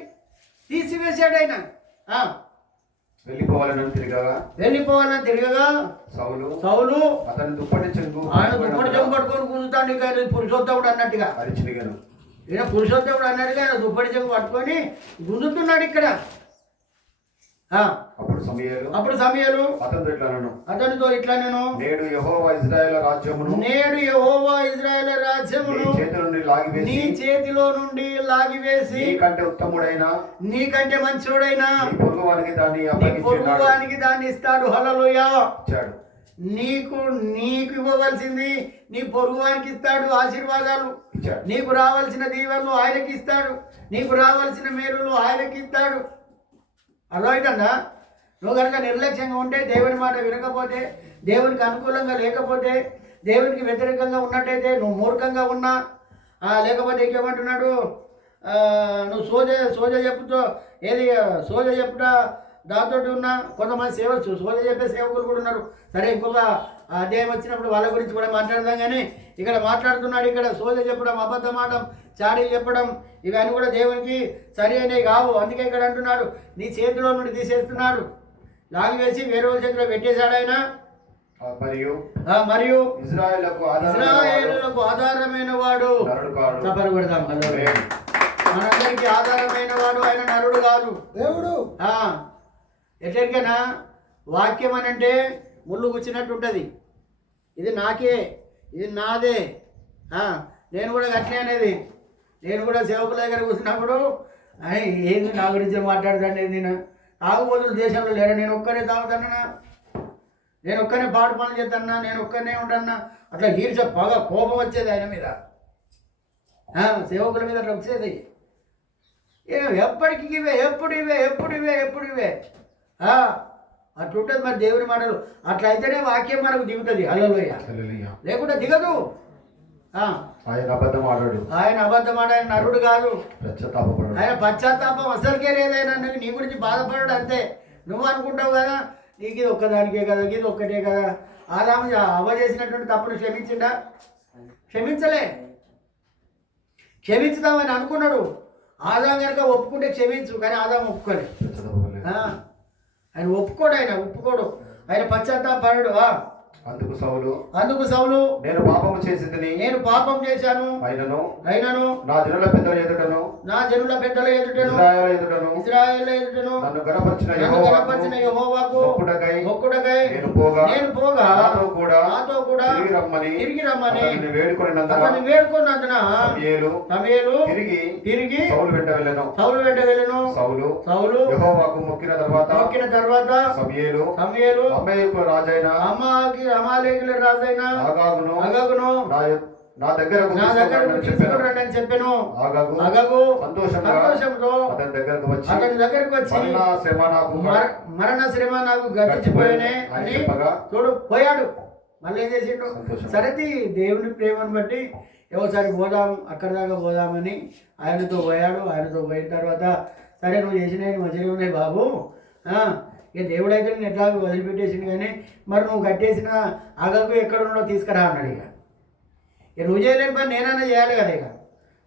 తీసివేసాడు ఆయన. వెళ్ళిపోవాలని తిరగగా సౌలు అతని దుప్పటి చెంగు పట్టుకొని కూర్చుతాడు. ఇక పురుషోత్తముడు అన్నట్టుగా అరిచిడిగాను, ఈయన పురుషోత్తముడు అన్నట్టుగా ఆయన దుప్పటి చెంగు పట్టుకొని గుంజుతున్నాడు ఇక్కడ. అప్పుడు సమయాలు అతనితో ఇట్లా నేను నేడు యెహోవా ఇశ్రాయేలు రాజ్యమును నీ చేతిలో నుండి లాగివేసి నీకంటే మంచోడైనా పొరుగువానికి దాన్ని ఇస్తాడు. హల్లెలూయా. నీకు ఇవ్వవలసింది నీ పొరుగువానికి ఇస్తాడు. ఆశీర్వాదాలు నీకు రావాల్సిన దీవెనలు ఆయనకి ఇస్తాడు, నీకు రావాల్సిన మేలులు ఆయనకి ఇస్తాడు. అర్థమైందా? నువ్వు కనుక నిర్లక్ష్యంగా ఉంటే, దేవుని మాట వినకపోతే, దేవునికి అనుకూలంగా లేకపోతే, దేవునికి వ్యతిరేకంగా ఉన్నట్టయితే, నువ్వు మూర్ఖంగా ఉన్నా, లేకపోతే ఇంకేమంటున్నాడు, నువ్వు సోజ చెప్పుతో సోజ చెప్పుట దాంతో ఉన్న కొంతమంది సోజ చెప్పే సేవకులు కూడా ఉన్నారు. సరే, ఇంకొక అధ్యాయం వచ్చినప్పుడు వాళ్ళ గురించి కూడా మాట్లాడదాం. కానీ ఇక్కడ మాట్లాడుతున్నాడు, ఇక్కడ సోజ చెప్పడం, అబద్ధం ఆడడం, చాడీలు చెప్పడం, ఇవన్నీ కూడా దేవునికి సరి అనేవి కావు. అందుకే ఇక్కడ అంటున్నాడు, నీ చేతిలో నుండి తీసేస్తున్నాడు, లాగివేసి వేరే వాళ్ళ చేతిలో పెట్టేశాడు ఆయన. మరియు ఇశ్రాయేలులకు ఆధారమైన వాడు, చెప్పబడదాం, మనందరికీ ఆధారమైన వాడు ఆయన, నరుడు కాదు, దేవుడు. ఎట్లరికైనా వాక్యం అని అంటే ముళ్ళు గుచ్చినట్టు ఉంటుంది. ఇది నాకే, ఇది నాదే. నేను కూడా అట్లే అనేది. నేను కూడా సేవకుల దగ్గర కూర్చున్నప్పుడు ఏంది నా గురించి మాట్లాడుతాను, నేను తాగుబోతులు దేశంలో లేరా, నేను ఒక్కనే తాగుతానన్నా, నేను ఒక్కనే పాడు పనులు చేస్తానా, నేను ఒక్కనే ఉంటానా, అట్లా ఈర్చ బాగా కోపం వచ్చేది ఆయన మీద, సేవకుల మీద అట్లా వచ్చేది. ఎప్పటికి ఎప్పుడు ఇవే అట్లుంటుంది మరి దేవుని మాటలు. అట్లా అయితేనే వాక్యం మనకు దిగుతుంది. హల్లెలూయా. లేకుంటే దిగదు. ఆయన అబద్ధం ఆడాడు, ఆయన నరుడు కాదు, ఆయన పశ్చాత్తాపం అసలుకే లేదైనా. నీ గురించి బాధపడాడు అంతే. నువ్వు అనుకుంటావు కదా నీకు ఇది ఒక్కదానికే కదా, ఇది ఒక్కటే కదా. ఆదాము అవ్వ చేసినటువంటి తప్పును క్షమించిండా? క్షమించలే. క్షమించుదామని అనుకున్నాడు. ఆదాం కనుక ఒప్పుకుంటే క్షమించు, కానీ ఆదాం ఒప్పుకోలే. ఆయన ఒప్పుకోడు, ఆయన ఒప్పుకోడు, ఆయన పశ్చాత్తాపడు. అందుకు సౌలు నేను పాపము చేసింది, నేను పాపం చేశాను, అయినను నా జనుల పెద్దల ఎదుటను ఇశ్రాయేలు ఎదుటను నన్ను గణపరిచిన యెహోవాకు మొక్కుటకై నేను పోగా నాతో కూడా తిరిగి రమ్మని అతన్ని వేడుకొనినందున వేడుకున్నందున సమూయేలు తిరిగి సౌలు వెంట వెళ్ళెను. సౌలు యెహోవాకు మొక్కిన తర్వాత సమూయేలు అమాలేకుల రాజైన అగగును నా దగ్గరకు తీసుకురండి అని చెప్పాను. అగగు సంతోషంతో అతని దగ్గరకు వచ్చి మరణ శ్రమ నాకు గతించిపోయానే అని చూడు పోయాడు. మళ్ళీ ఏం చేసిండు? సరే దేవుని ప్రేమను బట్టి ఎవసారి పోదాం, అక్కడి దాకా పోదామని ఆయనతో పోయాడు. ఆయనతో పోయిన తర్వాత సరే నువ్వు చేసినవి మంచిగా ఉన్నాయి బాబు, ఇక దేవుడు అయితే నేను ఎట్లా వదిలిపెట్టేసింది, కానీ మరి నువ్వు కట్టేసిన అగగు ఎక్కడున్నాడో తీసుకురా అన్నాడు. ఇక నువ్వు చేయలేని పని నేనైనా చేయాలి కదా. ఇక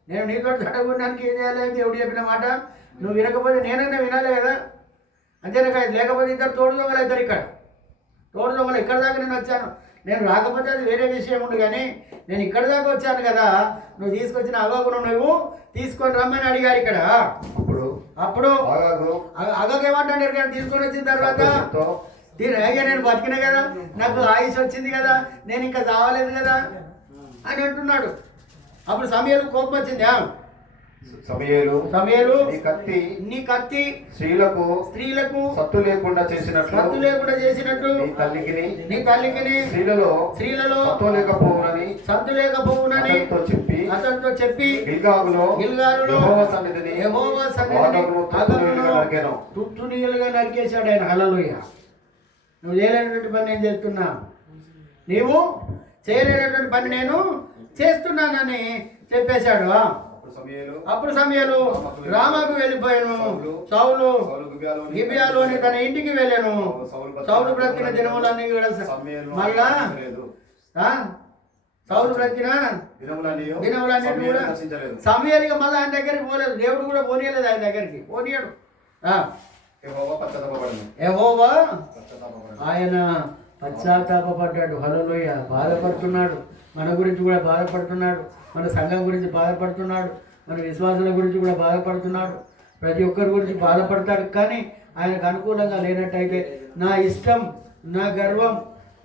నేను నీతో చట్టబడడానికి ఏం చేయాలి అని దేవుడు చెప్పిన మాట నువ్వు వినకపోతే నేనైనా వినాలి కదా. అంతేనా? లేకపోతే ఇద్దరు తోడు దొంగలు అవుతారు. ఇక్కడ తోడు దొంగలు ఇక్కడ దాకా నేను వచ్చాను, నేను రాకపోతే అది వేరే విషయం ఉండు, కానీ నేను ఇక్కడ దాకా వచ్చాను కదా, నువ్వు తీసుకొచ్చిన అగగును నువ్వు తీసుకొని రమ్మని అడిగాడు ఇక్కడ. అప్పుడు అగగు ఏమంటాడు? కానీ తీసుకొని వచ్చిన తర్వాత అయ్యా నేను బతికినా కదా, నాకు ఆయుష్ వచ్చింది కదా, నేను ఇంకా చావలేదు కదా అని అంటున్నాడు. అప్పుడు సమూయేలు కోపం వచ్చింది. సమూయేలు నీ కత్తి స్త్రీలకు సత్తు లేకుండా చేసినట్టు నీ తల్లికి స్త్రీలలో సత్తు లేకపోవునని అతనితో చెప్పి గిల్గాలులో యెహోవా సన్నిధిని తుత్తునీయులుగా నరికేశాడు ఆయన. హల్లెలూయా. నువ్వు చేయలేనటువంటి పని నేను చేస్తున్నా, నీవు చేయలేనటువంటి పని నేను చేస్తున్నానని చెప్పేశాడు. అప్పుడు సమూయేలు రామాకు వెళ్ళిపోయాను. సౌలు గిబియాలోని తన ఇంటికి వెళ్ళాను. సౌలు బ్రతికిన దినములన్నీ కూడా మళ్ళా సౌలు బ్రతికిన దినములన్నీ కూడా సమూయేలుగా మళ్ళీ ఆయన దగ్గరికి పోలేదు. దేవుడు కూడా పోనీయలేదు ఆయన దగ్గరికి, పోనీయడు. యెహోవా ఆయన పశ్చాత్తాపడ్డాడు. హల్లెలూయా. బాధపడుతున్నాడు, మన గురించి కూడా బాధపడుతున్నాడు, మన సంఘం గురించి బాధపడుతున్నాడు, మన విశ్వాసుల గురించి కూడా బాధపడుతున్నాడు, ప్రతి ఒక్కరి గురించి బాధపడతాడు. కానీ ఆయనకు అనుకూలంగా లేనట్టయితే నా ఇష్టం, నా గర్వం,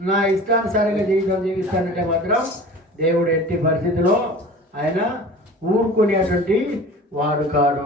నా ఇష్టానుసారంగా జీవిస్తానంటే మాత్రం దేవుడు ఎట్టి పరిస్థితిలో ఆయన ఊరుకునేటువంటి వాడు కాడు.